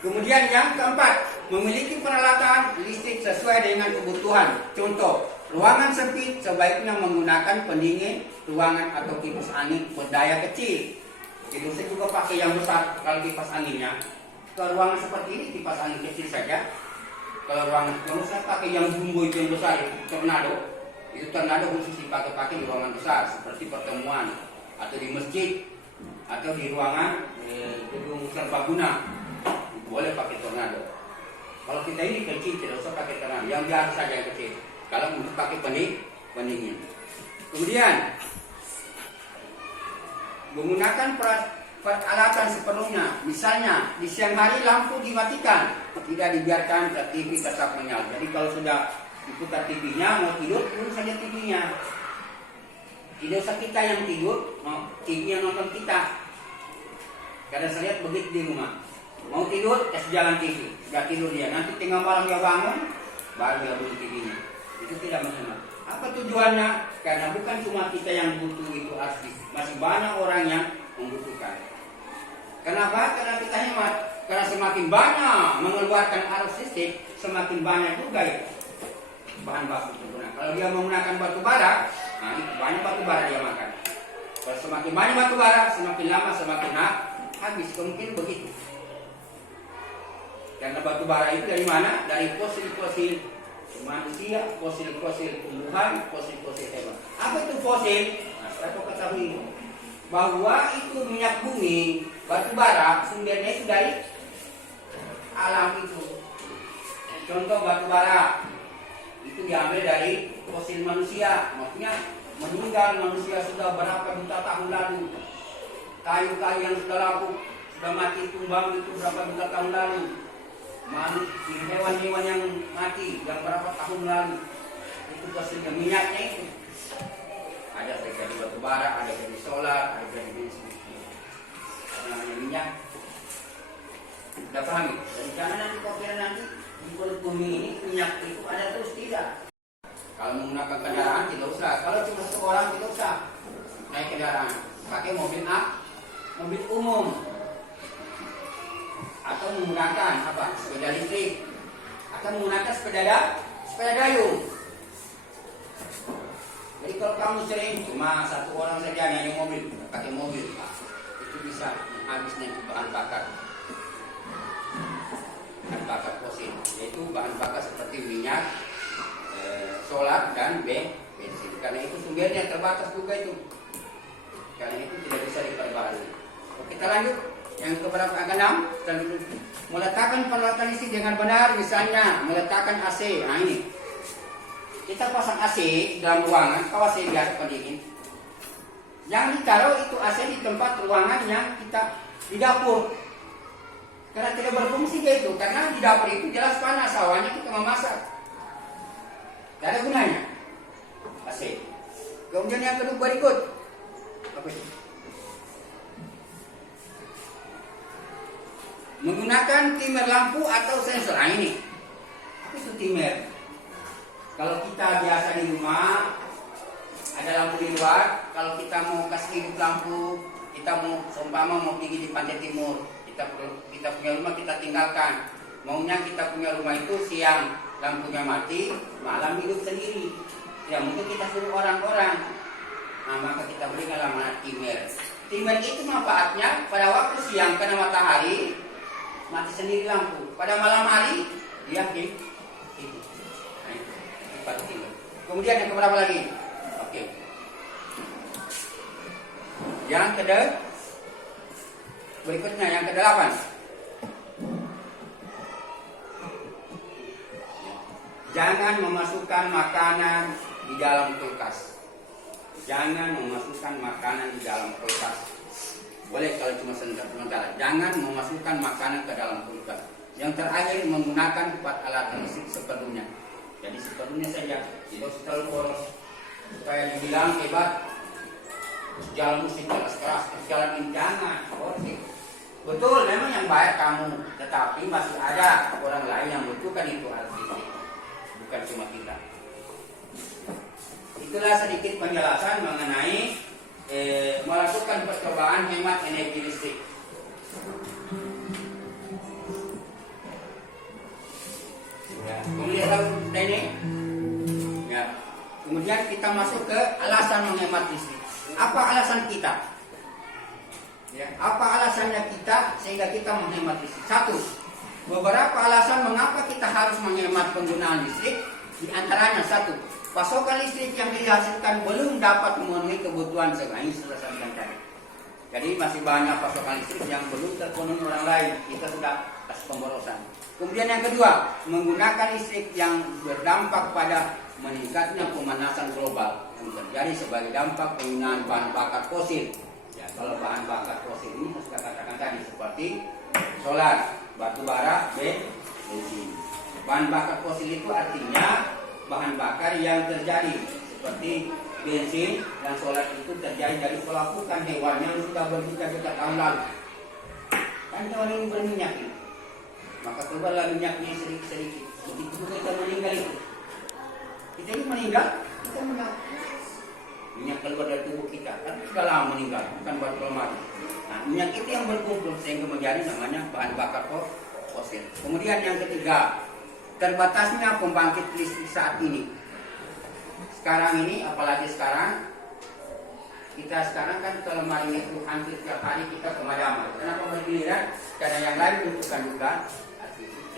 Kemudian yang keempat, memiliki peralatan listrik sesuai dengan kebutuhan. Contoh, ruangan sempit sebaiknya menggunakan pendingin ruangan atau kipas angin berdaya kecil. Jadi saya juga pakai yang besar kalau kipas anginnya. Kalau ruangan seperti ini kipas angin kecil saja. Kalau ruangan penuh saya pakai yang jumbo itu yang besar, tornado. Itu tornado khusus dipakai di ruangan besar seperti pertemuan atau di masjid atau di ruangan gedung serbaguna. Boleh pakai tornado. Kalau kita ini kecil tidak usah pakai tornado, yang biasa saja yang kecil. Kalau untuk pakai pendingin. Kemudian menggunakan peralatan sepenuhnya. Misalnya di siang hari lampu dimatikan, tidak dibiarkan TV tetap menyala. Jadi kalau sudah diputar TV-nya, mau tidur turun saja TV-nya. Tidak usah kita yang tidur, TV yang nonton kita. Karena saya lihat begitu di rumah. Mau tidur, jalan TV. Sudah tidur dia. Nanti tengah malam dia bangun, baru dia beli TV-nya. Itu tidak menghemat. Apa tujuannya? Karena bukan cuma kita yang butuh itu asli. Masih banyak orang yang membutuhkan. Kenapa? Karena kita hemat. Karena semakin banyak mengeluarkan arus listrik, semakin banyak juga itu bahan baku digunakan. Kalau dia menggunakan batu bara, nah itu banyak batu bara dia makan. Kalau semakin banyak batu bara, semakin lama semakin habis. Kemungkinan begitu. Karena batu bara itu dari mana? Dari fosil-fosil manusia, fosil-fosil tumbuhan, fosil-fosil hewan. Apa itu fosil? Nah, saya mau ketahui bahwa itu minyak bumi, batu bara, sumbernya itu dari alam itu. Contoh batu bara itu diambil dari fosil manusia, maksudnya meninggal manusia sudah berapa juta tahun lalu. Kayu-kayu yang sudah lapuk, sudah mati tumbang itu berapa juta tahun lalu. Hewan-hewan yang mati yang berapa tahun lalu itu fosilnya, minyaknya itu ada dari batu bara, ada dari solar, ada dari bensin. Namanya minyak. Sudah paham? Jadi jangan nanti kau kira nanti di kulit bumi ini minyak itu ada terus, tidak. Kalau menggunakan kendaraan tidak usah. Kalau cuma seorang tidak usah naik kendaraan, pakai mobil umum. Atau menggunakan sepeda listrik, atau menggunakan sepeda dayung. Jadi kalau kamu sering cuma satu orang saja naik mobil, pakai mobil, itu bisa habisnya bahan bakar fosil, yaitu bahan bakar seperti minyak, solar dan bensin. Karena itu sumbernya terbatas juga itu. Karena itu tidak bisa diperbarui. Kita lanjut. Yang keberapa keenam, meletakkan peralatan listrik dengan benar, misalnya meletakkan AC. Nah ini, kita pasang AC di dalam ruangan, kalau AC biasa pendingin. Jangan ditaruh itu AC di tempat ruangan yang kita di dapur. Karena tidak berfungsi kayak itu, karena di dapur itu jelas panas, awalnya kita memasak. Tidak ada gunanya AC. Kemudian yang kedua berikut, apa itu? Menggunakan timer lampu atau sensor. Nah ini, apa itu timer? Kalau kita biasa di rumah ada lampu di luar, kalau kita mau kasih hidup lampu, kita mau seumpama mau pergi di pantai timur, kita punya rumah kita tinggalkan. Maunya kita punya rumah itu siang lampunya mati, malam hidup sendiri. Ya mungkin kita suruh orang-orang. Nah maka kita berikan nama timer. Timer itu manfaatnya pada waktu siang kena matahari, mati sendiri lampu. Pada malam hari dia hidup. Nah, itu. Kemudian yang keberapa lagi? Oke. Yang berikutnya yang ke-8. Jangan memasukkan makanan di dalam kulkas. Jangan memasukkan makanan di dalam kulkas. Boleh kalau cuma sementara. Jangan memasukkan makanan ke dalam kulkas. Yang terakhir, menggunakan 4 alat listrik seperlunya. Jadi seperlunya saja, tidak usah terlalu boros. Supaya dibilang hebat, jalan musik keras-keras, jalan ini jangan. Betul, memang yang bayar kamu, tetapi masih ada orang lain yang butuhkan itu alat listrik, bukan cuma kita. Itulah sedikit penjelasan mengenai melakukan percobaan hemat energi listrik. Ya, kemudian ini, ya, kemudian kita masuk ke alasan menghemat listrik. Apa alasan kita? Ya, apa alasannya kita sehingga kita menghemat listrik? Satu, beberapa alasan mengapa kita harus menghemat penggunaan listrik. Di antaranya satu, pasokan listrik yang dihasilkan belum dapat memenuhi kebutuhan selain selesaikan tadi. Jadi masih banyak pasokan listrik yang belum terpenuhi orang lain. Kita sudah kasih pemborosan. Kemudian yang kedua, menggunakan listrik yang berdampak pada meningkatnya pemanasan global yang terjadi sebagai dampak penggunaan bahan bakar fosil. Ya, kalau bahan bakar fosil ini saya katakan tadi seperti solar, batu bara, bensin. Bahan bakar fosil itu artinya bahan bakar yang terjadi seperti bensin dan solar itu terjadi dari pelapukan hewan yang sudah berjuta-juta tahun lalu. Kan hewan ini berminyak ini. Maka keluarlah minyaknya sedikit-sedikit. Begitu juga kita meninggal itu. Kita ini meninggal, kita meninggal. Minyak keluar dari tubuh kita, kan sudah lama meninggal, bukan baru kemarin. Nah, minyak itu yang berkumpul sehingga menjadi namanya bahan bakar fosil. Kemudian yang ketiga, terbatasnya pembangkit listrik saat ini. Sekarang ini, apalagi sekarang, kita sekarang kan kelemarinya itu hampir setiap hari kita pemadaman. Kenapa bergiliran? Karena yang lain butuhkan juga,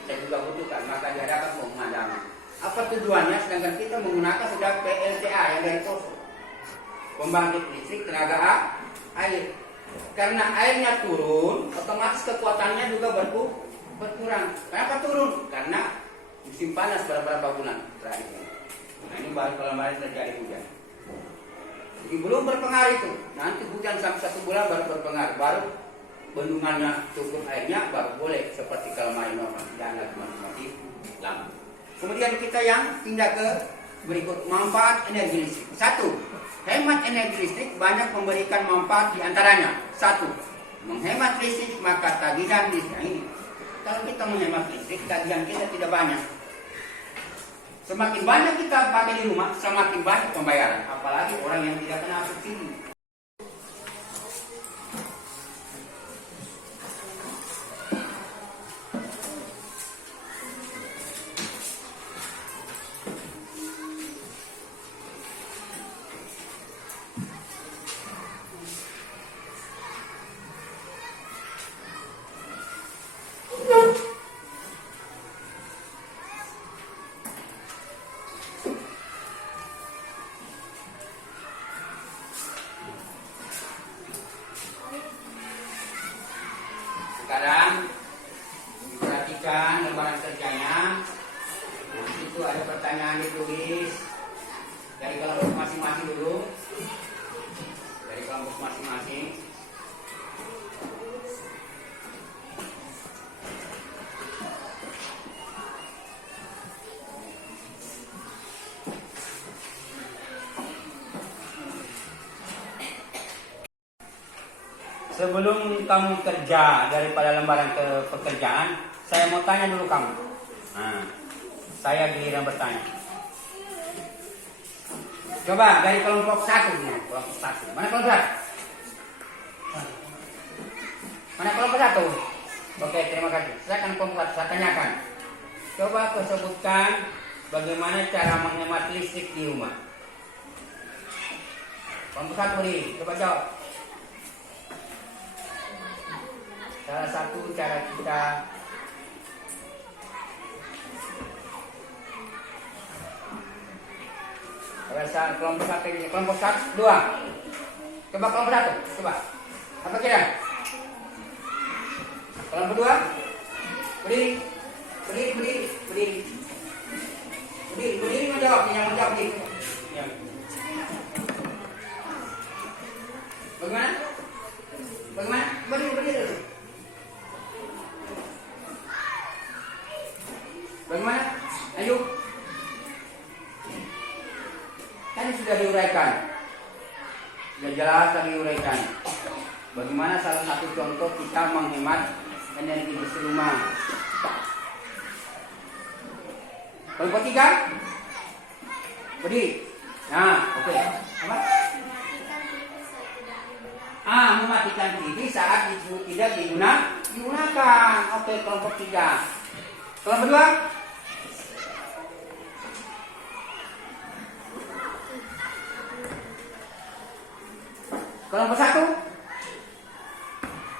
kita juga butuhkan, maka diadakan pemadaman. Apa tujuannya? Sedangkan kita menggunakan sudah PLTA yang dari poso, pembangkit listrik tenaga air. Karena airnya turun, otomatis kekuatannya juga berkurang. Kenapa turun? Karena musim panas beberapa bulan terakhir. Nah, ini baru kemarin terjadi hujan. Jadi belum berpengaruh itu. Nanti hujan sampai 1 bulan baru berpengaruh. Baru bendungannya cukup airnya baru boleh seperti kemarin normal. Jangan masih lama. Kemudian kita yang pindah ke berikut, manfaat energi listrik. Satu, hemat energi listrik banyak memberikan manfaat di antaranya. Satu, menghemat listrik maka tagihan listrik ini. Kalau kita menghemat listrik, tagihan kita tidak banyak. Semakin banyak kita pakai di rumah, semakin banyak pembayaran. Apalagi orang yang tidak kena subsidi. Sekarang diperhatikan lembaran kerjanya. Di situ ada pertanyaan ditulis dari kelompok masing-masing dulu. Dari kelompok masing-masing. Sebelum kamu kerja daripada lembaran ke pekerjaan, saya mau tanya dulu kamu. Nah, saya giliran bertanya. Coba dari kelompok 1 dulu, kelompok 1. Mana kelompok 1? Mana kelompok 1? Oke, terima kasih. Saya akan kelompok 1, saya tanyakan. Coba kau sebutkan bagaimana cara menghemat listrik di rumah. Kelompok 1 beri, coba jawab. Salah satu cara kita rasa kelompok 1 ini, kelompok 1, 2. Coba kelompok 1, coba. Apa kira? Kelompok 2, berdiri menjawab, yang menjawab berdiri. Ya. Bagaimana? Ayo. Kan sudah diuraikan. Sudah jelas tadi diuraikan. Bagaimana salah satu contoh kita menghemat energi bersih rumah. Kelompok 3. Berdiri. Nah, oke. Apa? Mematikan TV saat tidak digunakan. Oke, kelompok 3. Kelompok 2. Kelompok 1.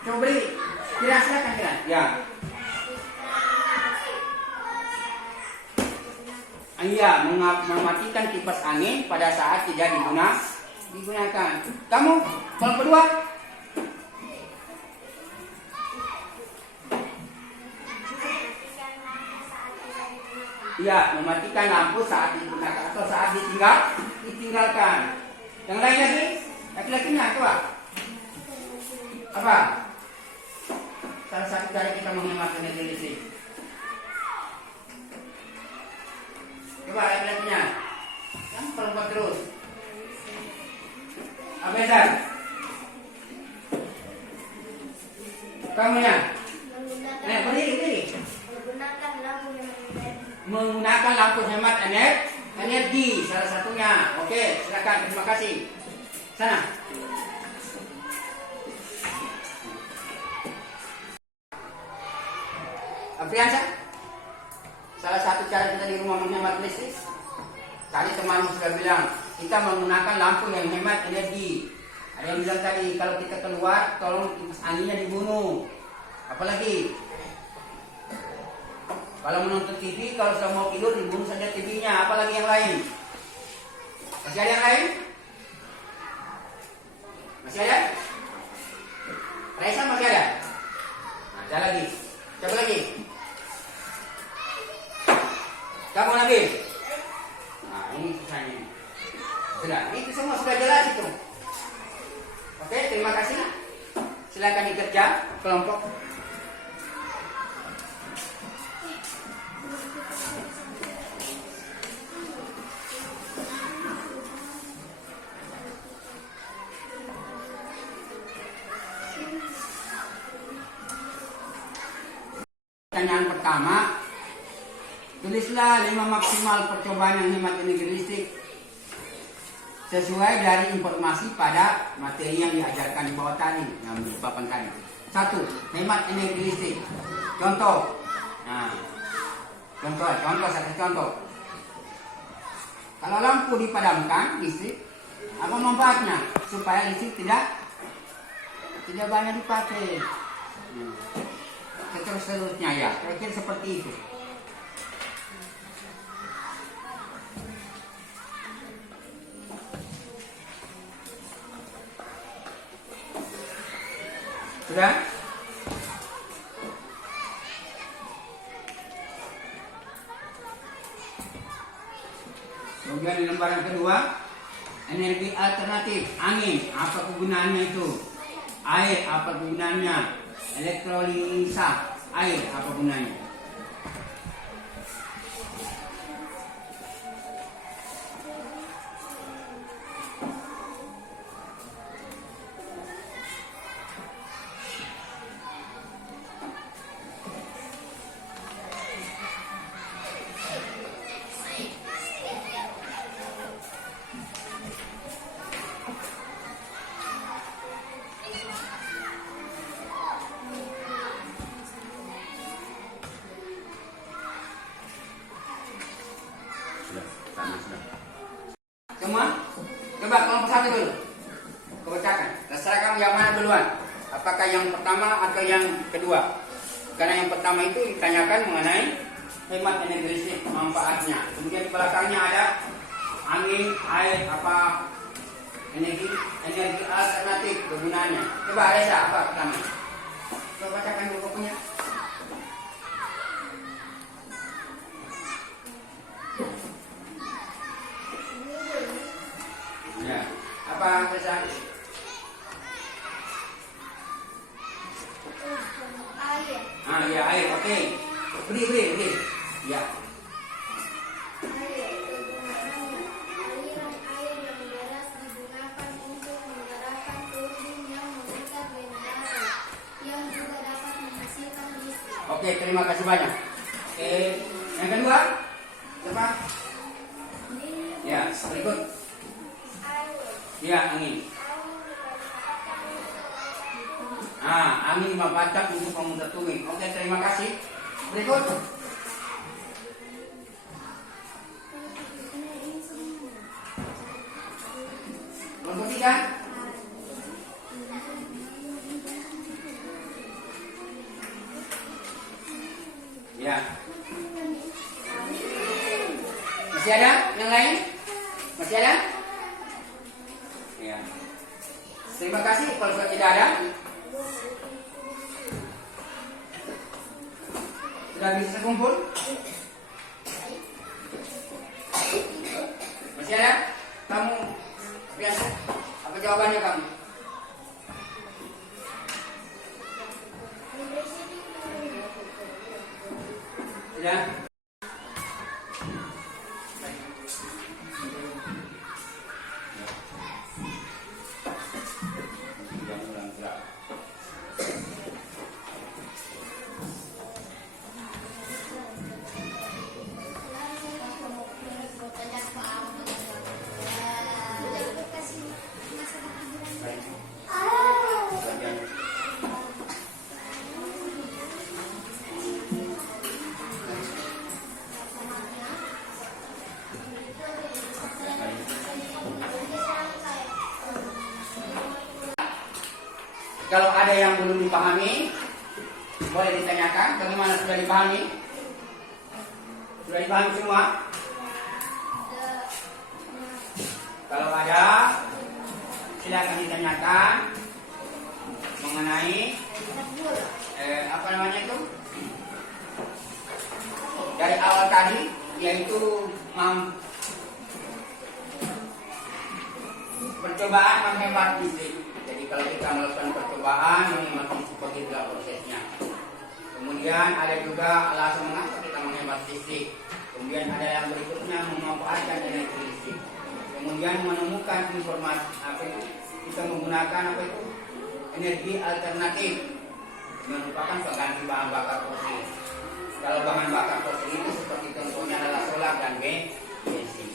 Coba beri. Silakan kira. Ya. Iya, mematikan kipas angin pada saat tidak digunakan. Kamu, kelompok 2. Iya, mematikan lampu saat digunakan atau saat ditinggalkan. Yang lain lagi, laki-lakinya apa? Apa? Salah satu cara kita menghemat energi listrik. Coba laki-lakinya. Yang kelompok terus. Abesan. Kamunya. Berdiri. Menggunakan lampu hemat energi salah satunya. Oke, silakan. Terima kasih. Sana. Apriansa. Salah satu cara kita di rumah menghemat listrik. Tadi temanmu sudah bilang kita menggunakan lampu yang hemat energi. Ada yang bilang tadi kalau kita keluar tolong kipas anginnya dibunuh. Apalagi kalau menonton TV, kalau sudah mau tidur dibunuh saja TV-nya. Apalagi yang lain? Masih ada yang lain? Masih ada? Raisa masih ada? Nah, ada lagi. Coba lagi. Kamu Nabil? Nah, ini susahnya. Sudah, itu semua sudah jelas itu. Oke, terima kasih. Silakan dikerja kelompok. Pertanyaan pertama, tulislah 5 maksimal percobaan yang hemat energi listrik sesuai dari informasi pada materi yang diajarkan di bawah tadi yang di papan tadi. 1. Hemat energi listrik. Contoh. Nah, satu contoh. Kalau lampu dipadamkan listrik, apa manfaatnya? Supaya listrik tidak banyak dipakai. Seterusnya ya, kira-kira seperti itu. Sudah? Kemudian di lembaran kedua, energi alternatif, angin, apa kegunaannya itu? Air, apa kegunaannya? Elektrolisa, air, apa gunanya? Semua? Coba kelompok 1 dulu. Kebacakan. Terserah kamu yang mana duluan. Apakah yang pertama atau yang kedua? Karena yang pertama itu ditanyakan mengenai hemat energi listrik, manfaatnya. Kemudian di belakangnya ada angin, air, apa energi alternatif kegunaannya. Coba Reza, apa pertama? Coba bacakan dulu bukunya. Ya, apa Reza? Air. Ya air, oke. Beri. Ya. terima kasih banyak. Oke, yang kedua, siapa? Ya, berikut. Ya, angin. Angin membacak untuk pemutar tuming. Oke, terima kasih. Berikut. Kelompok 3. Ya. Masih ada yang lain? Masih ada? Ya. Terima kasih. Kalau tidak ada, sudah bisa kumpul? Masih ada? Kamu biasa? Apa jawabannya kamu? Sudah? Kalau ada yang belum dipahami, boleh ditanyakan. Bagaimana sudah dipahami? Sudah dipahami semua? Kalau ada, silakan ditanyakan mengenai apa namanya itu? Dari awal tadi, yaitu percobaan menghemat listrik. Jadi kalau kita melakukan percobaan, menghemat listrik begitulah prosesnya. Kemudian ada juga alasan mengapa kita menghemat listrik. Kemudian ada yang berikutnya memanfaatkan energi listrik. Kemudian menemukan informasi apa itu kita menggunakan apa itu energi alternatif, merupakan pengganti bahan bakar fosil. Kalau bahan bakar fosil itu seperti contohnya adalah solar dan bensin.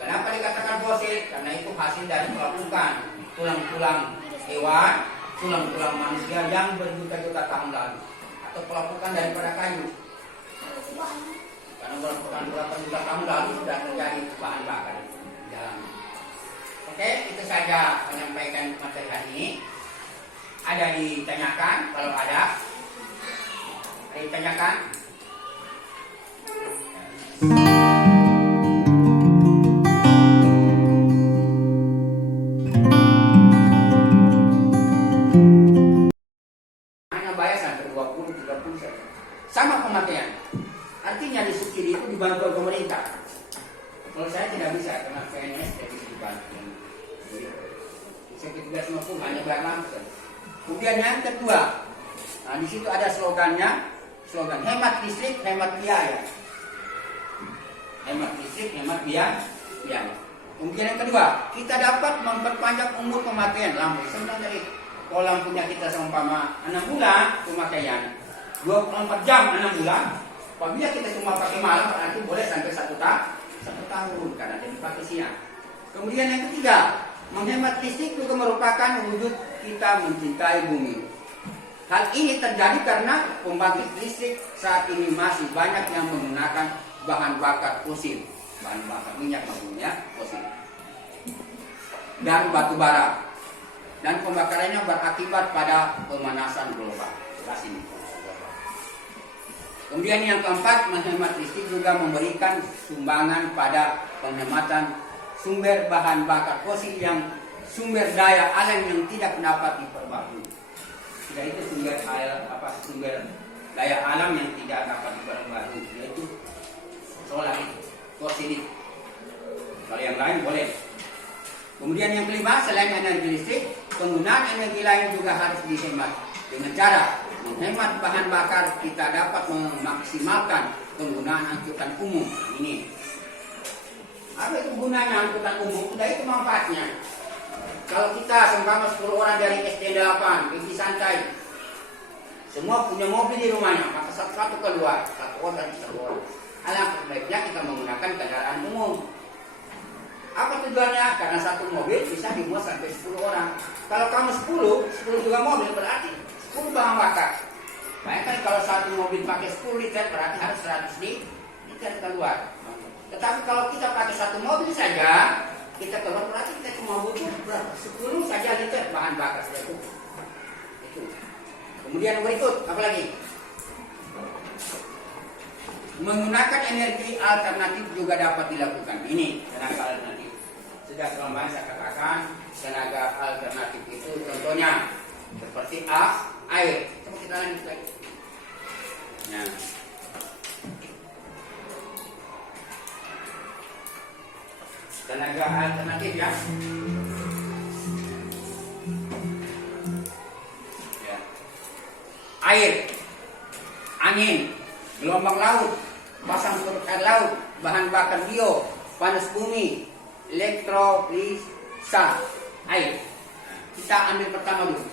Kenapa dikatakan fosil? Karena itu hasil dari pelapukan tulang-tulang hewan, tulang-tulang manusia yang berjuta-juta tahun lalu, atau pelapukan daripada kayu. Karena pelapukan berjuta tahun lalu sudah terjadi bahan bakar di dalam. Oke, itu saja menyampaikan materi hari ini. Ada ditanyakan? Kalau ada ditanyakan. Hanya bayar sampai 20-30 saja. Sama pemakaian. Artinya disubsidi itu dibantu pemerintah. Kalau saya tidak bisa karena PNS tidak bisa dibantu. Sekitar 350 hanya bayar langsung. Kemudian yang kedua, nah di situ ada slogannya, slogan hemat listrik, hemat biaya. Hemat listrik, hemat biaya. Kemudian yang kedua, kita dapat memperpanjang umur pemakaian lampu. Sebenarnya dari kalau lampunya kita seumpama 6 bulan pemakaian, 24 jam 6 bulan. Apabila kita cuma pakai malam, berarti boleh sampai 1 tahun karena dia dipakai siang. Kemudian yang ketiga, menghemat listrik juga merupakan wujud kita mencintai bumi. Hal ini terjadi karena pembangkit listrik saat ini masih banyak yang menggunakan bahan bakar fosil, bahan bakar minyak maksudnya fosil, dan batu bara, dan pembakarannya berakibat pada pemanasan global. Kemudian yang keempat, menghemat listrik juga memberikan sumbangan pada penghematan sumber bahan bakar fosil yang sumber daya alam yang tidak dapat diperbarui. Tidak itu sumber daya alam yang tidak dapat diperbarui, yaitu solar itu, fosil itu. Kalau yang lain boleh. Kemudian yang kelima, selain energi listrik, penggunaan energi lain juga harus dihemat. Dengan cara menghemat bahan bakar, kita dapat memaksimalkan penggunaan angkutan umum. Ini apa itu gunanya angkutan umum? Sudah itu manfaatnya. Kalau kita seumpama 10 orang dari SD 8 pergi santai semua punya mobil di rumahnya, maka satu-satu keluar, satu orang. Alangkah baiknya kita menggunakan kendaraan umum. Apa tujuannya? Karena satu mobil bisa dimuat sampai 10 orang. Kalau kamu 10 juga mobil, berarti 10 bahan bakar. Bayangkan kalau satu mobil pakai 10 liter, berarti harus 100 liter keluar. Tetapi kalau kita pakai satu mobil saja, kita keluar berarti kita cuma butuh 10 saja liter bahan bakar sudah cukup. Itu. Kemudian berikut, apa lagi? Menggunakan energi alternatif juga dapat dilakukan. Ini tenaga alternatif. Sudah selama saya katakan tenaga alternatif itu contohnya seperti air. Coba kita lanjut lagi. Nah. Tenaga alternatif ya. Air, angin, gelombang laut, pasang surut air laut, bahan bakar bio, panas bumi, elektrolisa air. Kita ambil pertama dulu.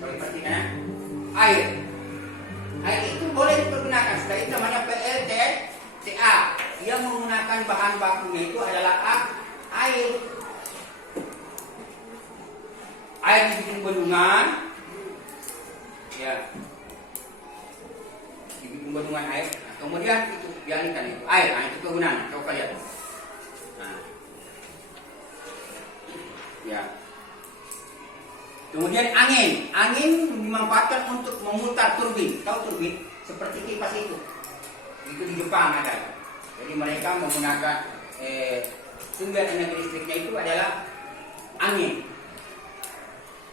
Kalau perhatikan air. Air itu boleh dipergunakan. Sudah itu namanya PLTA. Dia menggunakan bahan bakunya itu adalah air. Air dibikin bendungan. Ya. Dibikin bendungan air. Nah, kemudian itu dialihkan itu air. Nah, itu kegunaan. Coba lihat. Nah. Ya. Kemudian angin. Angin dimanfaatkan untuk memutar turbin. Tahu turbin? Seperti kipas itu. Itu di Jepang ada. Jadi mereka menggunakan sumber energi listriknya itu adalah angin.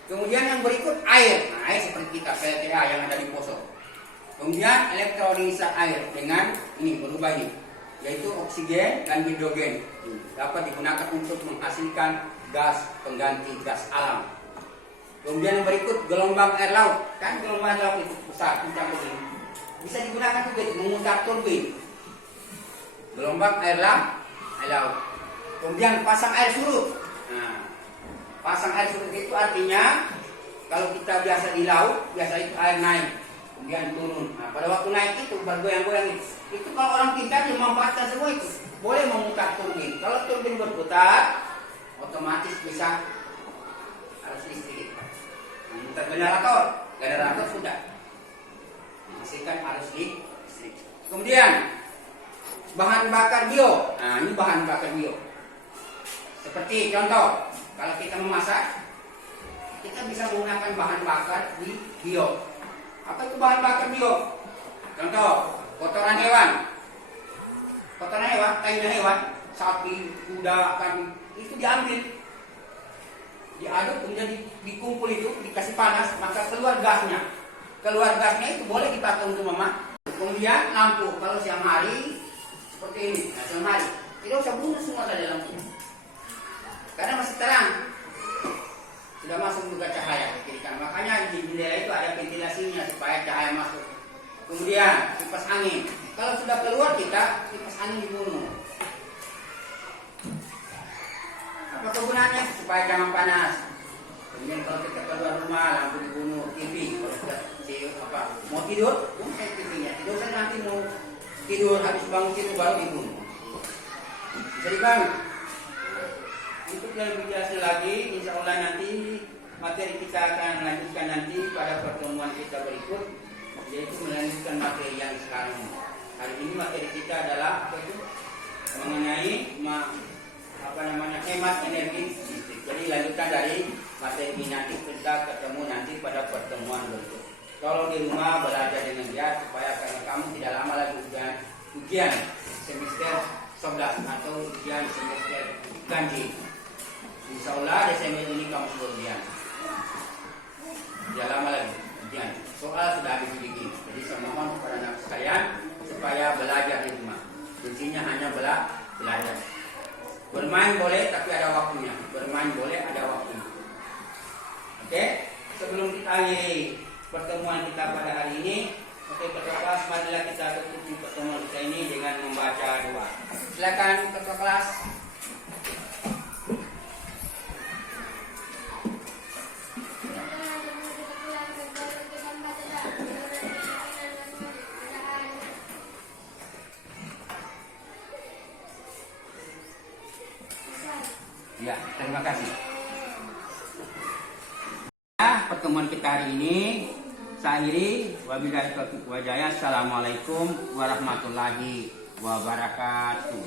Kemudian yang berikut air. Nah, air seperti kita PLTA yang ada di Poso. Kemudian elektrolisa air dengan ini berubah ini, yaitu oksigen dan hidrogen. Dapat digunakan untuk menghasilkan gas pengganti gas alam. Kemudian yang berikut gelombang air laut. Kan gelombang air laut itu besar, mencampur ini. Bisa digunakan juga memutar turbin. Gelombang air laut. Kemudian pasang air surut. Nah, pasang air surut itu artinya kalau kita biasa di laut, biasa itu air naik, kemudian turun. Nah, pada waktu naik itu bergoyang-goyang itu. Itu kalau orang pintar memanfaatkan semua itu. Boleh memutar turbin. Kalau turbin berputar, otomatis bisa harus listrik. Memutar generator sudah menghasilkan arus listrik. Kemudian bahan bakar bio. Nah, ini bahan bakar bio. Seperti contoh, kalau kita memasak, kita bisa menggunakan bahan bakar di bio. Apa itu bahan bakar bio? Contoh, kotoran hewan. Kotoran hewan, kainan hewan, sapi, kuda, kambing, itu diambil, diaduk, kemudian dikumpul itu, dikasih panas, maka keluar gasnya. Keluar gasnya itu boleh dipakai untuk memasak. Kemudian lampu, kalau siang hari seperti ini, nah, siang hari tidak usah bunuh semua tadi lampu, karena masih terang, sudah masuk juga cahaya. Makanya di jendela itu ada ventilasinya supaya cahaya masuk. Kemudian kipas angin, kalau sudah keluar kita kipas angin dibunuh. Apa kegunaannya? Supaya jangan panas. Kemudian kalau kita keluar rumah, lampu dibunuh, TV. Kalau sudah mau tidur, bunuh TV-nya. Tidak usah nanti mau tidur, habis bangun tidur baru dibunuh. Bisa dibangun. Untuk lebih jelasnya lagi, insya Allah nanti materi kita akan lanjutkan nanti pada pertemuan kita berikut, yaitu melanjutkan materi yang sekarang. Hari ini materi kita adalah apa itu? Mengenai hemat energi listrik. Jadi lanjutan dari materi ini nanti kita ketemu nanti pada pertemuan berikut. Kalau di rumah belajar dengan giat supaya karena kamu tidak lama lagi ujian semester 11 atau ujian semester ganjil. Insya Allah Desember ini kamu sudah ujian. Tidak lama lagi ujian. Soal sudah habis bikin. Jadi saya mohon kepada anak sekalian supaya belajar di rumah. Kuncinya hanya belajar. Bermain boleh tapi ada waktunya. Bermain boleh ada waktunya. Oke? Sebelum kita akhiri pertemuan kita pada hari ini, oke, ketua kelas, marilah kita tutup pertemuan kita ini dengan membaca doa. Silakan ketua kelas. Ya, terima kasih. Pertemuan kita hari ini saya akhiri. Wabillahi taufiq wal hidayah. Assalamualaikum warahmatullahi wabarakatuh.